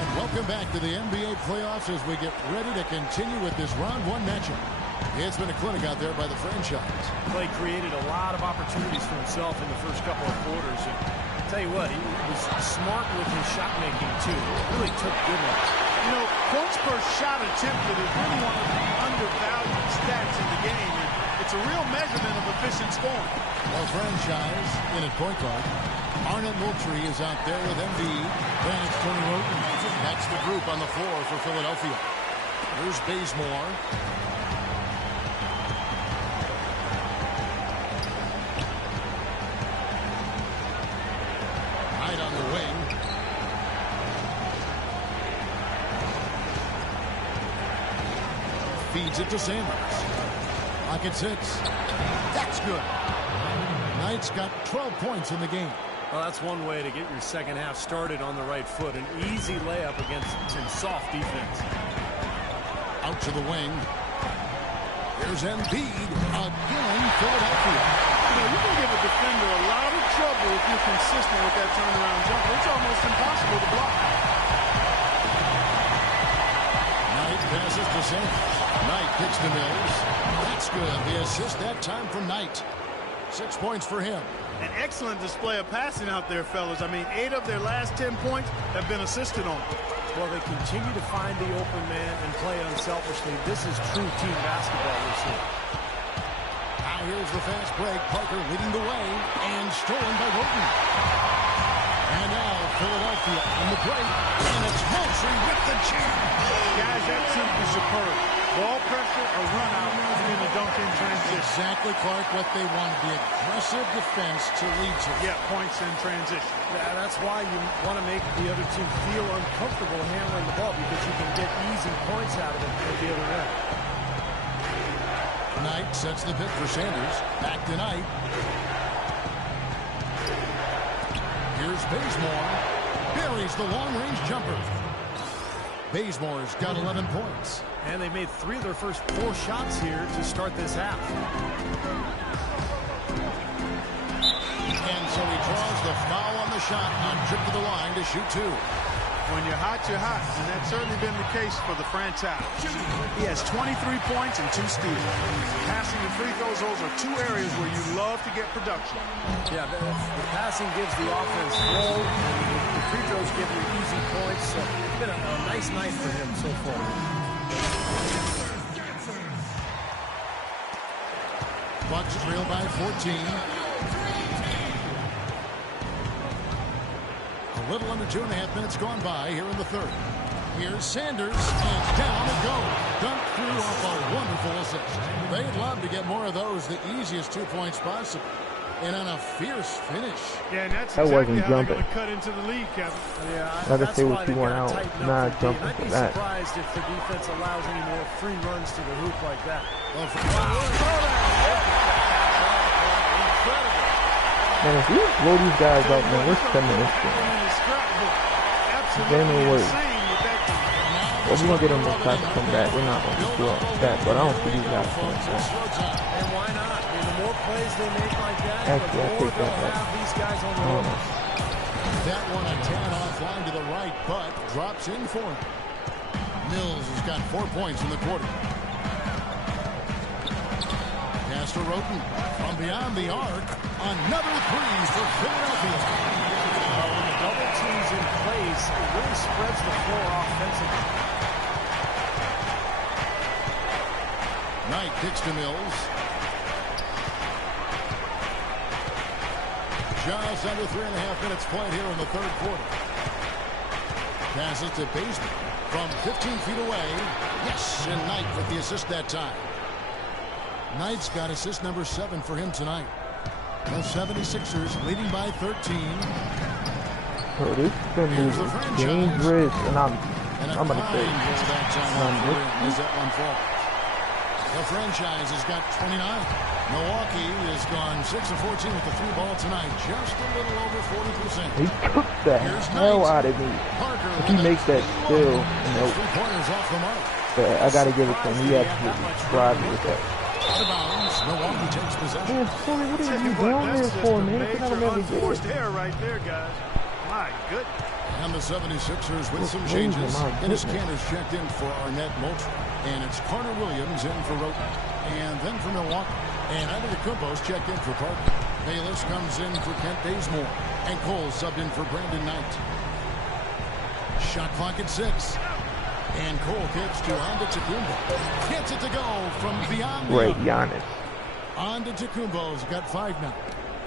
And welcome back to the NBA playoffs as we get ready to continue with this round 1 matchup. It's been a clinic out there by the franchise. Clay created a lot of opportunities for himself in the first couple of quarters. And I'll tell you what, he was smart with his shot making too. Really took good ones. You know, points per shot attempted is really one of the undervalued stats in the game. And it's a real measurement of efficient scoring. Our franchise in at point guard. Arnett Moultrie is out there with Embiid. Then it's Tony Roten. That's the group on the floor for Philadelphia. Here's Bazemore. Knight on the wing. Feeds it to Sanders. Pocket 6. That's good. Knight's got 12 points in the game. Well, that's one way to get your second half started on the right foot. An easy layup against some soft defense. Out to the wing. Here's Embiid. Again, Philadelphia. You know, you can give a defender a lot of trouble if you're consistent with that turnaround jumper. It's almost impossible to block. Knight passes to Sanders. Knight kicks to Mills. That's good. The assist that time from Knight. 6 points for him. An excellent display of passing out there, fellas. I mean, 8 of their last 10 points have been assisted on. Well, they continue to find the open man and play unselfishly. This is true team basketball we're seeing. Now here's the fast break. Parker leading the way and stolen by Roten. And now Philadelphia on the break. And it's Moultrie with the jam. Guys, that's simply superb. Ball pressure or run out in the dunk in transition. Exactly, Clark, what they want. The aggressive defense to lead to. Yeah, points in transition. Yeah, that's why you want to make the other team feel uncomfortable handling the ball, because you can get easy points out of it at the other end. Knight sets the pick for Sanders. Back to Knight. Here's Bazemore. Buries the long-range jumper. Bazemore's got 11 points. And they made 3 of their first 4 shots here to start this half. And so he draws the foul on the shot on trip to the line to shoot 2. When you're hot, you're hot. And that's certainly been the case for the franchise. He has 23 points and 2 steals. Passing and free throws, those are 2 areas where you love to get production. Yeah, the passing gives the offense flow, and the free throws give you easy points. So it's been a nice night for him so far. Bucks trail by 14. A little under 2.5 minutes gone by here in the third. Here's Sanders, and down it goes. Dunked through off a wonderful assist. They'd love to get more of those, the easiest 2 points possible. And on a fierce finish. Yeah, and that's That exactly wasn't how they're jumping. going to cut into the lead, Kevin. Yeah, Like I that's say, why what they you want gotta out, tighten up not the D. jumping I'd for be that. surprised if the defense allows any more free runs to the hoop like that. Man, if you blow these guys out, man, we're sending this game. Game will work. Well, if we want to get them to try to come back, we're not going to do that. But I don't see these guys coming back. And why not? I mean, the more plays they make like that, Actually, the I'll more take they'll that have these guys on the road. That one a tad offline to the right, but drops in for him. Mills has got 4 points in the quarter. Pass to Roten from beyond the arc. Another 3 for Philadelphia. When the double team's in place, it really spreads the floor offensively. Knight kicks to Mills. Just under 3.5 minutes played here in the third quarter. Passes to Bazemore from 15 feet away. Yes, and Knight with the assist that time. Knight's got assist number 7 for him tonight. The 76ers leading by 13. Bro, this is going to be dangerous, and I'm going to say, as that one falls. The franchise has got 29. Milwaukee has gone 6 of 14 with the 3 ball tonight, just a little over 40%. he cooked the hell out of me. If he makes that still, you know, 3 pointers off the mark. I got to give it to him. He absolutely thrived with that. Out of bounds, Milwaukee takes possession. Man, Sonny, what are you down there for, man? You gotta never get Unforced it. error right there, guys. My goodness. And the 76ers with some crazy, changes. my Dennis goodness. Cantor's checked in for Arnett Moultrie. And it's Carter Williams in for Roten. And then for Milwaukee. And Antetokounmpo's checked in for Parker. Bayless comes in for Kent Bazemore. And Cole subbed in for Brandon Knight. Shot clock at 6. And Cole kicks to Antetokounmpo. Gets it to go from beyond the Right, arc. Giannis. Antetokounmpo's got 5 now.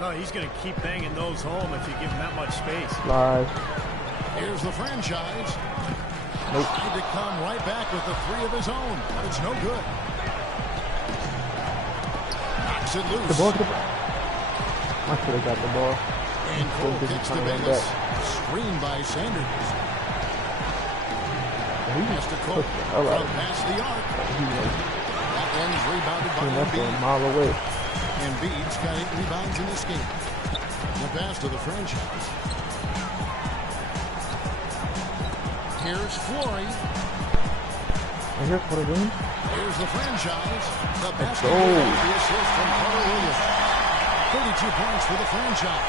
Oh, he's going to keep banging those home if you give him that much space. Live. Here's the franchise. Nope. Tried to come right back with the 3 of his own, but it's no good. Knocks it loose. The ball to the ball. I should have got the ball. And Cole Busy kicks to trying to run Bayless. back. Screen by Sanders. He Pass to Cole. pushed the hell out From of me. past the arc. That one's rebounded by That's a Embiid. mile away. Embiid's got 8 rebounds in this game. The pass to the franchise. Here's Flory. And here's what it is. Here's the franchise. The basket. go. The assist from Carter Williams. 32 points for the franchise.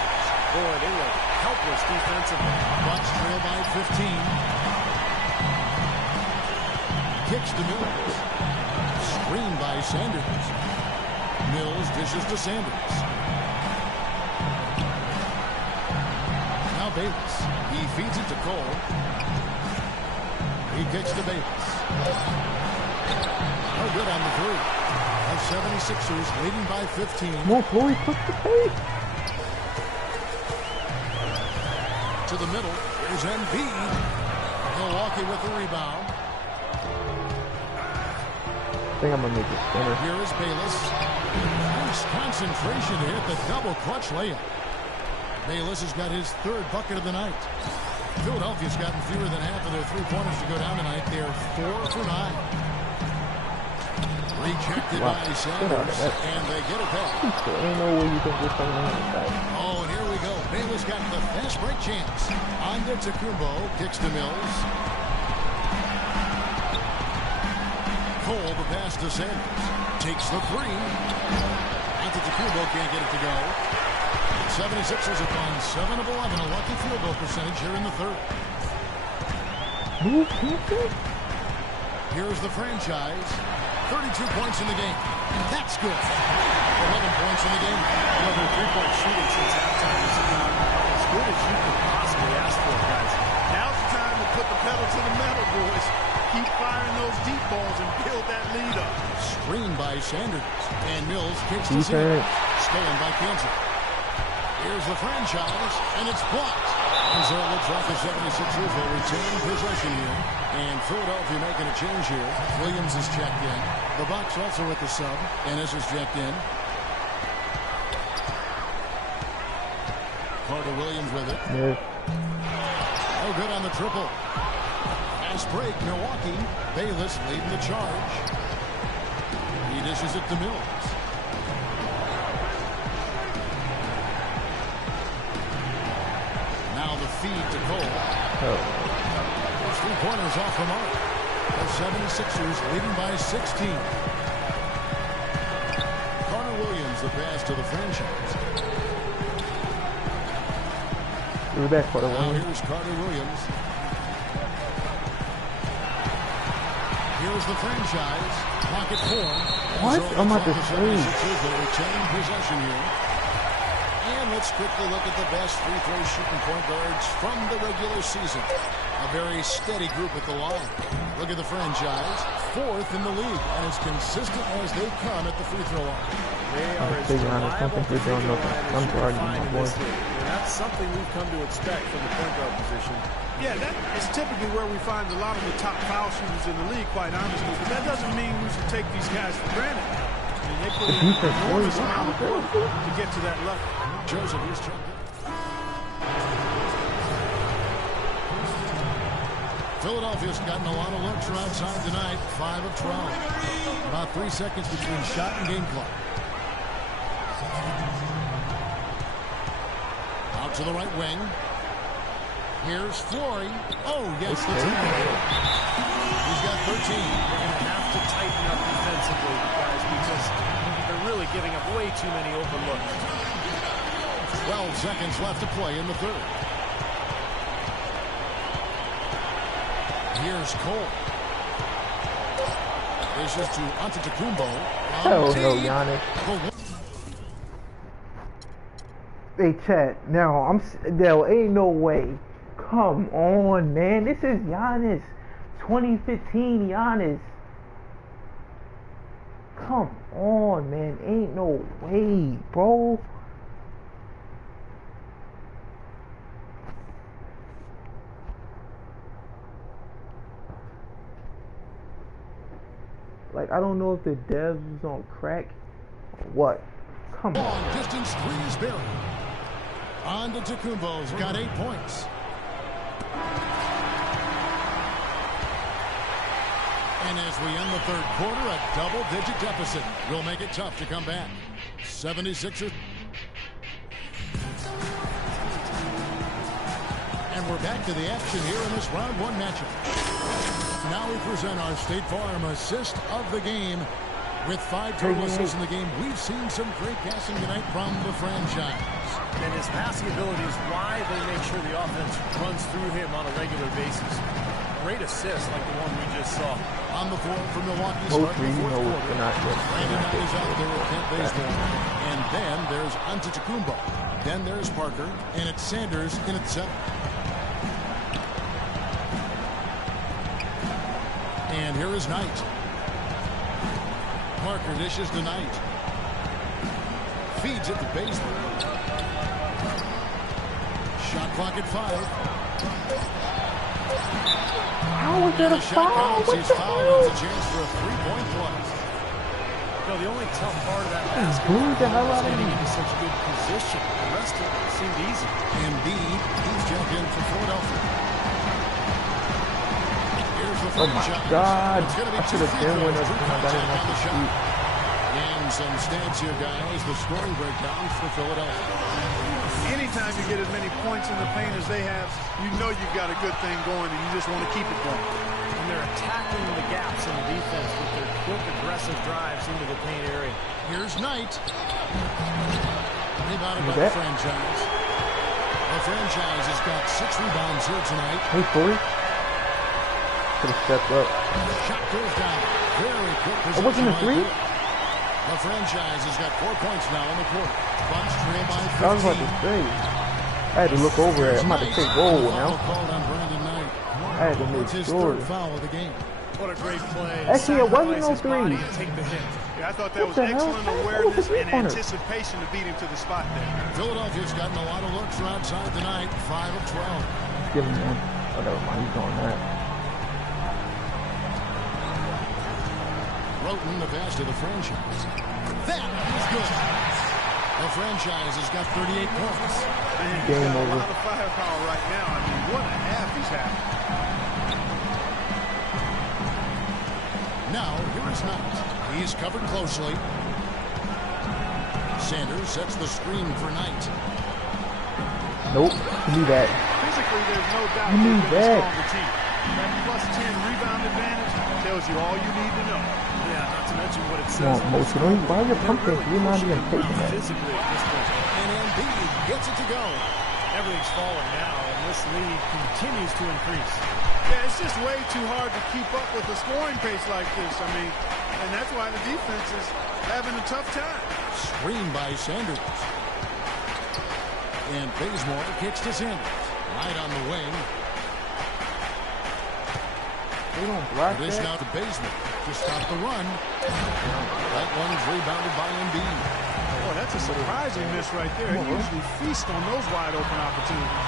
Boy, they look helpless defensively. Bucks trail by 15. Kicks to Mills. Screen by Sanders. Mills dishes to Sanders. Now Bayless. He feeds it to Cole. He kicks to Bayless. No good on the three. The 76ers leading by 15. More Floyd, push the pace. To the middle. Here's Embiid. Milwaukee with the rebound. I think I'm going to make it center. Here is Bayless. Nice concentration to hit the double clutch layup. Bayless has got his third bucket of the night. Philadelphia's gotten fewer than half of their three-pointers to go down tonight. They're 4 for 9. Rejected by Sanders, and they get it back. Ain't no way you think this thing is back. Oh, and here we go. Bayless got the fast break chance. Antetokounmpo kicks to Mills. Cole, the pass to Sanders. Takes the three. Antetokounmpo can't get it to go. 76ers have gone 7 of 11, a lucky field goal percentage here in the third. Here's the franchise. 32 points in the game. That's good. 11 points in the game. Well, their three-point shooting since halftime is about as good as you could possibly ask for, guys. Now's the time to put the pedal to the metal, boys. Keep firing those deep balls and build that lead up. Screened by Sanders. And Mills kicks to Sanders. Stolen by Kansas. Here's the franchise, and it's blocked. And so it looks like the 76ers will retain possession here. And Philadelphia making a change here. Williams is checked in. The Bucks also with the sub. Ennis is checked in. Carter Williams with it. Yeah. Oh, good on the triple. Fast break, Milwaukee. Bayless leading the charge. He dishes it to Mills. Feed to Cole. Those three-pointers off the mark. The 76ers leading by 16. Carter Williams, the pass to the franchise. You're back, Carter Williams. Here's Carter Williams. Here's the franchise. Pocket 4. What? I'm at the three. Will retain possession here. And let's quickly look at the best free throw shooting point guards from the regular season. A very steady group at the line. Look at the franchise, 4th in the league, and as consistent as they come at the free throw line. They are as reliable at the free throw line as you can find in this league. And that's something we've come to expect from the point guard position. Yeah, that is typically where we find a lot of the top foul shooters in the league, quite honestly. But that doesn't mean we should take these guys for granted. I mean, they put in an enormous amount of work to get to that level. Joseph, he's trying. Philadelphia's gotten a lot of looks from outside tonight. 5 of 12. About 3 seconds between shot and game clock. Out to the right wing. Here's Flory. Oh, yes, the team. He's got 13. They're going to have to tighten up defensively, guys, because they're really giving up way too many open looks. 12 seconds left to play in the third. Here's Cole. This is to Antetokounmpo. Hell no, Giannis. Hey, chat. Now, there ain't no way. Come on, man. This is Giannis. 2015 Giannis. Come on, man. Ain't no way, bro. Like, I don't know if the devs was on crack or what. Come on. Long distance three is buried. Antetokounmpo's got 8 points. And as we end the third quarter, a double-digit deficit will make it tough to come back. 76ers. And we're back to the action here in this round one matchup. Now we present our State Farm assist of the game. With 5 total assists in the game, we've seen some great passing tonight from the franchise. And his passing ability is why they make sure the offense runs through him on a regular basis. Great assist like the one we just saw. On the floor for Milwaukee, starting the fourth quarter. Brandon Knight is out there with Kent Bazemore. And then there's Antetokounmpo. Then there's Parker. And it's Sanders in at 7. And here is Knight. Parker dishes to Knight. Feeds it to basement. Shot clock at 5. How is that a foul? What He's the fouled. hell? It's a chance for a 3-point play. You know, the only tough part of that basket Booed the hell was out of getting me. into such good position. The rest of it seemed easy. Embiid, he's jumped in for Philadelphia. Here's the Oh my franchise. God! It's gonna be I should have been with us when I got in off the shoot. And some stats here, guys. The scoring breakdowns for Philadelphia. Anytime you get as many points in the paint as they have, you know you've got a good thing going, and you just want to keep it going. And they're attacking the gaps in the defense with their quick, aggressive drives into the paint area. Here's Knight. Rebounded by that? the franchise. The franchise has got 6 rebounds here tonight. Hey, Corey. Could have stepped up. Shot goes down. Very quick It position. wasn't a by 3? Bill. The franchise has got 4 points now in the quarter. Bucks trail by 15. I was about to say. I had to look over it. I'm about to say, whoa, now. Called on Brandon Knight. I had to make It's his sure. 3rd foul of the game. What a great play. Actually, it wasn't no Sacrifice his body 3. and take the hit. Yeah, I thought that What was the hell? excellent That was a awareness and three-pointer. anticipation to beat him to the spot there. Philadelphia's gotten a lot of looks from outside tonight. 5 of 12. Give him one. Oh, never mind. He's doing that. Roten, the pass to the franchise. That is good. The franchise has got 38 points. Man, he's Game got over. a lot of firepower right now. I mean, what a half he's having. Now, here is Knight. He's covered closely. Sanders sets the screen for Knight. Nope. Give me that. Physically, there's no doubt You need they've been a that. stronger team. That plus 10 rebound advantage tells you all you need to know. Yeah, not to mention what it Come says. on, Motion. Why are you pumping? You're not even taking that. Physically at this point. And Embiid gets it to go. Everything's falling now, and this lead continues to increase. Yeah, it's just way too hard to keep up with a scoring pace like this. I mean, and that's why the defense is having a tough time. Screen by Sanders. And Bazemore kicks to Sanders. Right on the wing. They don't block Dish that. now to Bazemore to stop the run. That one's rebounded by Embiid. Boy, that's a surprising miss right there. He usually feasts on those wide open opportunities.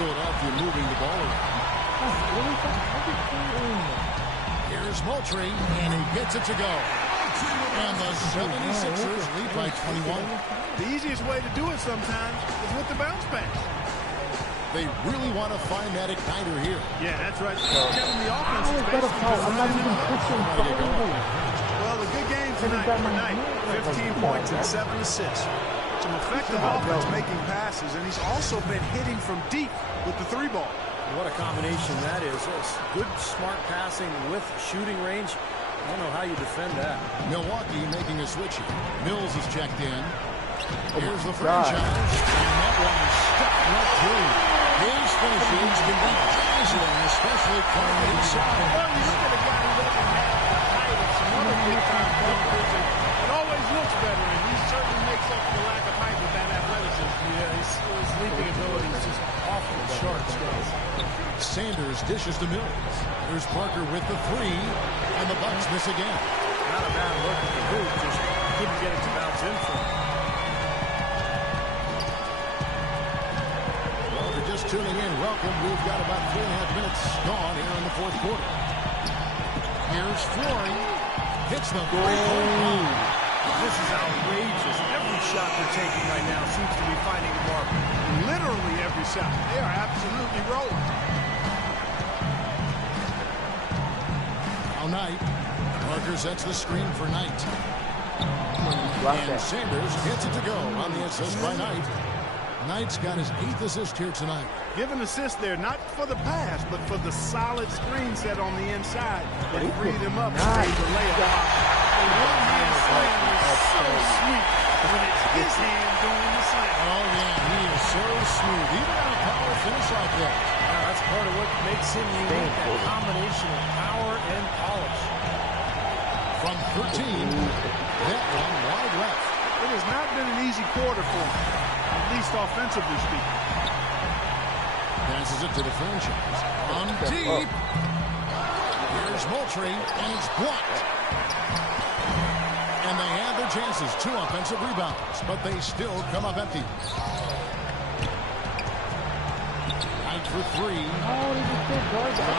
Philadelphia moving the ball around. Here's Moultrie, and he gets it to go. And the 76ers lead by 21. The easiest way to do it sometimes is with the bounce pass. They really want to find that igniter here. Yeah, that's right. Kevin, the offense How is is that a basically foul? I'm not running even it. pushing. Well, a good game tonight got for my Knight. hand. 15 points and 7 assists. Some effective offense making passes, and he's also been hitting from deep with the 3-ball. What a combination that is. It's good, smart passing with shooting range. I don't know how you defend that. Milwaukee making a switch here. Mills is checked in. Here's the God. franchise. And that one is stuck right through. His finishes can be dazzling, especially coming inside. Well, you look at a guy who doesn't have the height of some other big-time bunkers, and it always looks better, and he certainly makes up for the lack of height with that athleticism. Yeah, his leaping ability is just off the charts, guys. Sanders dishes to Mills. There's Parker with the 3, and the Bucks miss again. Not a bad look at the hoop, just couldn't get it to bounce in for him. Well, if you're just tuning in, welcome. We've got about 3.5 minutes gone here in the 4th quarter. Here's Flory. Hits the three-point line. This is outrageous. Every shot they're taking right now seems to be finding a mark. Literally every shot. They are absolutely rolling. Now Knight. Parker sets the screen for Knight. Block And that. Sanders gets it to go on the assist by Knight. Knight's got his 8th assist here tonight. Give an assist there, not for the pass, but for the solid screen set on the inside that freed him up and made the layup. The one-hand slam is so sweet when it's his hand doing the slam. Oh, yeah, he is so smooth, even on a power finish like that. That's part of what makes him unique, that combination of power and polish. From 13, that one wide left. It has not been an easy quarter for him, at least offensively speaking. Passes it to the franchise. On deep. Here's Moultrie, and it's blocked. And they have their chances. 2 offensive rebounds, but they still come up empty. Knight for 3.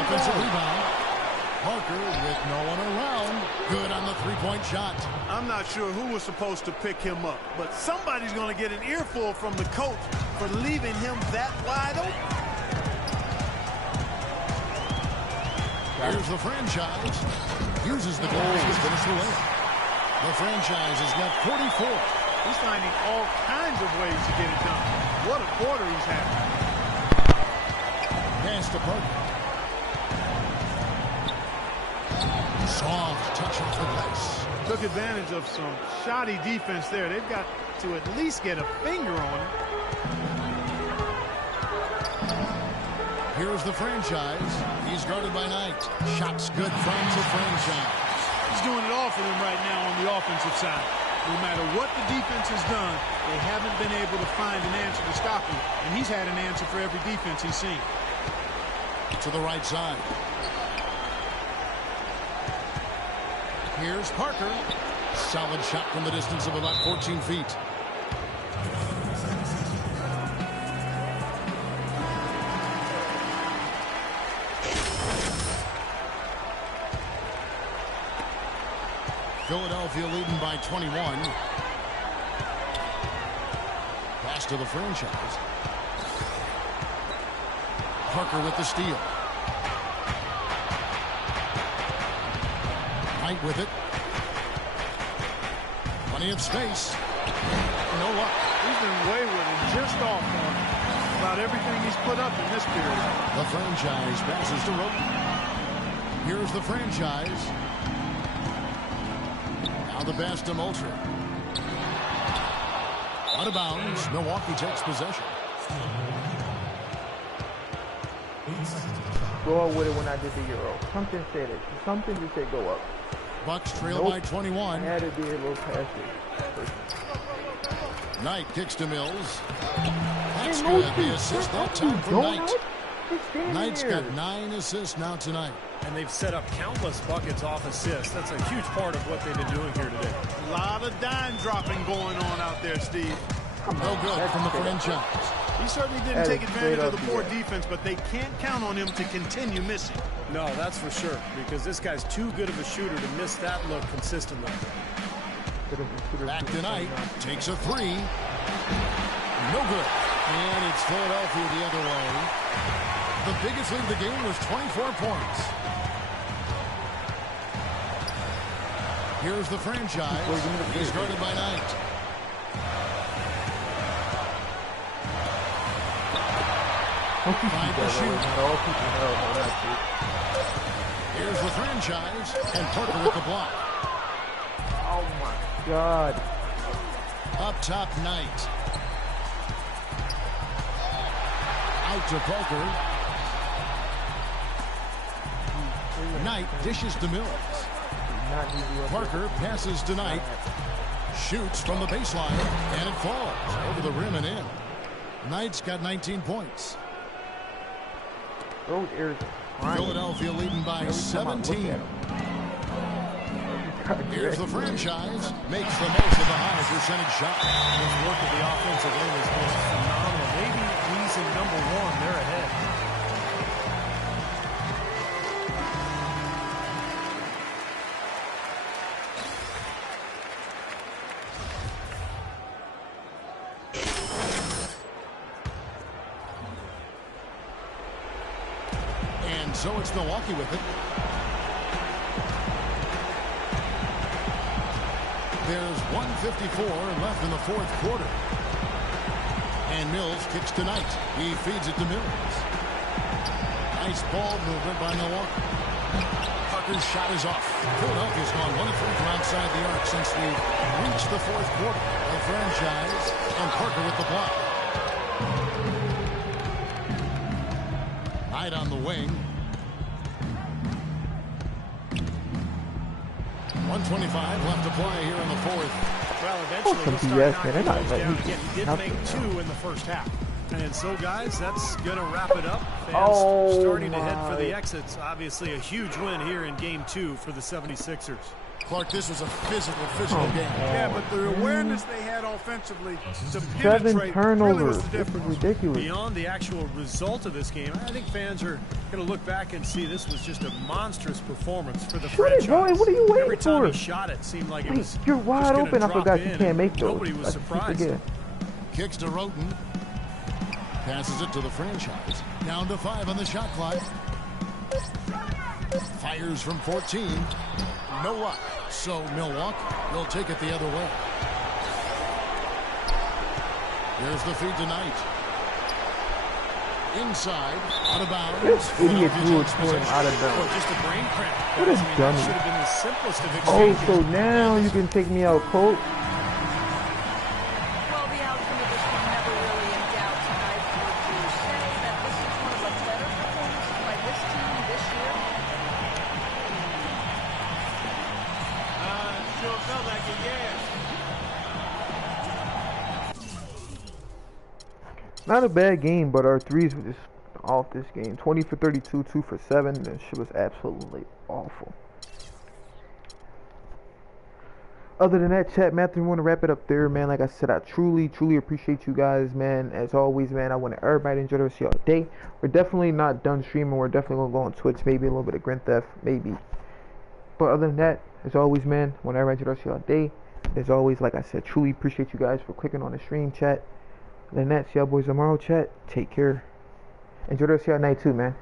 Offensive rebound. Parker with no one around. Good on the three-point shot. I'm not sure who was supposed to pick him up, but somebody's going to get an earful from the coach for leaving him that wide open. Here's the franchise. Uses the goals to finish the layup. The franchise has got 44. He's finding all kinds of ways to get it done. What a quarter he's having. Pass to Parker. Soft touch off the glass. Took advantage of some shoddy defense there. They've got to at least get a finger on it. Here's the franchise. He's guarded by Knight. Shots good from the franchise. He's doing it all for them right now on the offensive side. No matter what the defense has done, they haven't been able to find an answer to stop him. And he's had an answer for every defense he's seen. To the right side. Here's Parker. Solid shot from the distance of about 14 feet. Philadelphia leading by 21. Pass to the franchise. Parker with the steal. Knight with it. Plenty of space. No luck. He's been wayward and just off on about everything he's put up in this period. The franchise passes to Roten. Here's the franchise. Now the pass to Moultrie. Out of bounds. Milwaukee takes possession. Go out with it when I did the Euro. Something said it. Something just said go up. Bucks trail by 21. I had to be a little past it. Knight kicks to Mills. That's good. The assist that time from Knight. Knight's got 9 assists now tonight. And they've set up countless buckets off assists. That's a huge part of what they've been doing here today. A lot of dime dropping going on out there, Steve. No good from the franchise. He certainly didn't take advantage of the poor defense, but they can't count on him to continue missing. No, that's for sure, because this guy's too good of a shooter to miss that look consistently. Back to Knight. Takes a 3. No good. And it's Philadelphia the other way. The biggest lead of the game was 24 points. Here's the franchise. He's guarded by Knight. Find the shoot. Here's the franchise. And Parker with the block. Oh my God. Up top, Knight. Out to Parker. Knight dishes to Mills. Parker passes to Knight. Shoots from the baseline. And it falls over the rim and in. Knight's got 19 points. Philadelphia leading by 17. Here's the franchise. Makes the most of the high percentage shot. His work at the offensive end has been phenomenal. Maybe reason number 1, they're ahead. So it's Milwaukee with it. There's 1:54 left in the fourth quarter. And Mills kicks to Knight. He feeds it to Mills. Nice ball movement by Milwaukee. Parker's shot is off. Philadelphia's gone 1 of 3 from outside the arc since we've reached the fourth quarter. The franchise and Parker with the block. Knight on the wing. 1:25 left to play here in the fourth. Well, eventually he'll start knocking those down again. He did make 2 in the first half. And so, guys, that's going to wrap it up. Fans starting to head for the exits. Obviously, a huge win here in Game 2 for the 76ers. Clark, this was a physical game. Yeah, but the awareness they had offensively to 7 penetrate turnovers. really was the This is difference. ridiculous. Beyond the actual result of this game, I think fans are going to look back and see this was just a monstrous performance for the Shoot it, franchise. boy. What are you waiting Every time for? he shot it, seemed like it Like, was you're wide just gonna open. I drop forgot you in, can't make and those. Nobody was I keep surprised. forgetting. Kicks to Roten. Passes it to the franchise. Down to 5 on the shot clock. Fires from 14. No luck. So Milwaukee will take it the other way. Here's the feed tonight. Inside, out of bounds. This idiot threw it to him out of Well, bounds. just a brain cramp. What a That should dummy. have been the simplest of Oh, exchanges. so now you can take me out, coach. Well, the outcome of this was never really in doubt tonight. Would you say that this is one of the better performances by this team this year? Sure felt like it, yeah. Not a bad game, but our threes were just off this game. 20 for 32, 2 for 7. That shit was absolutely awful. Other than that, chat, Matthew, we want to wrap it up there, man. Like I said, I truly appreciate you guys, man. As always, man, I want everybody to enjoy the rest of your day. We're definitely not done streaming. We're definitely going to go on Twitch, maybe a little bit of Grand Theft, maybe. But other than that, as always, man, I want everybody to enjoy the rest of your day. As always, like I said, truly appreciate you guys for clicking on the stream, chat. Other than that, see y'all boys tomorrow, chat. Take care. Enjoy the rest of your night, too, man.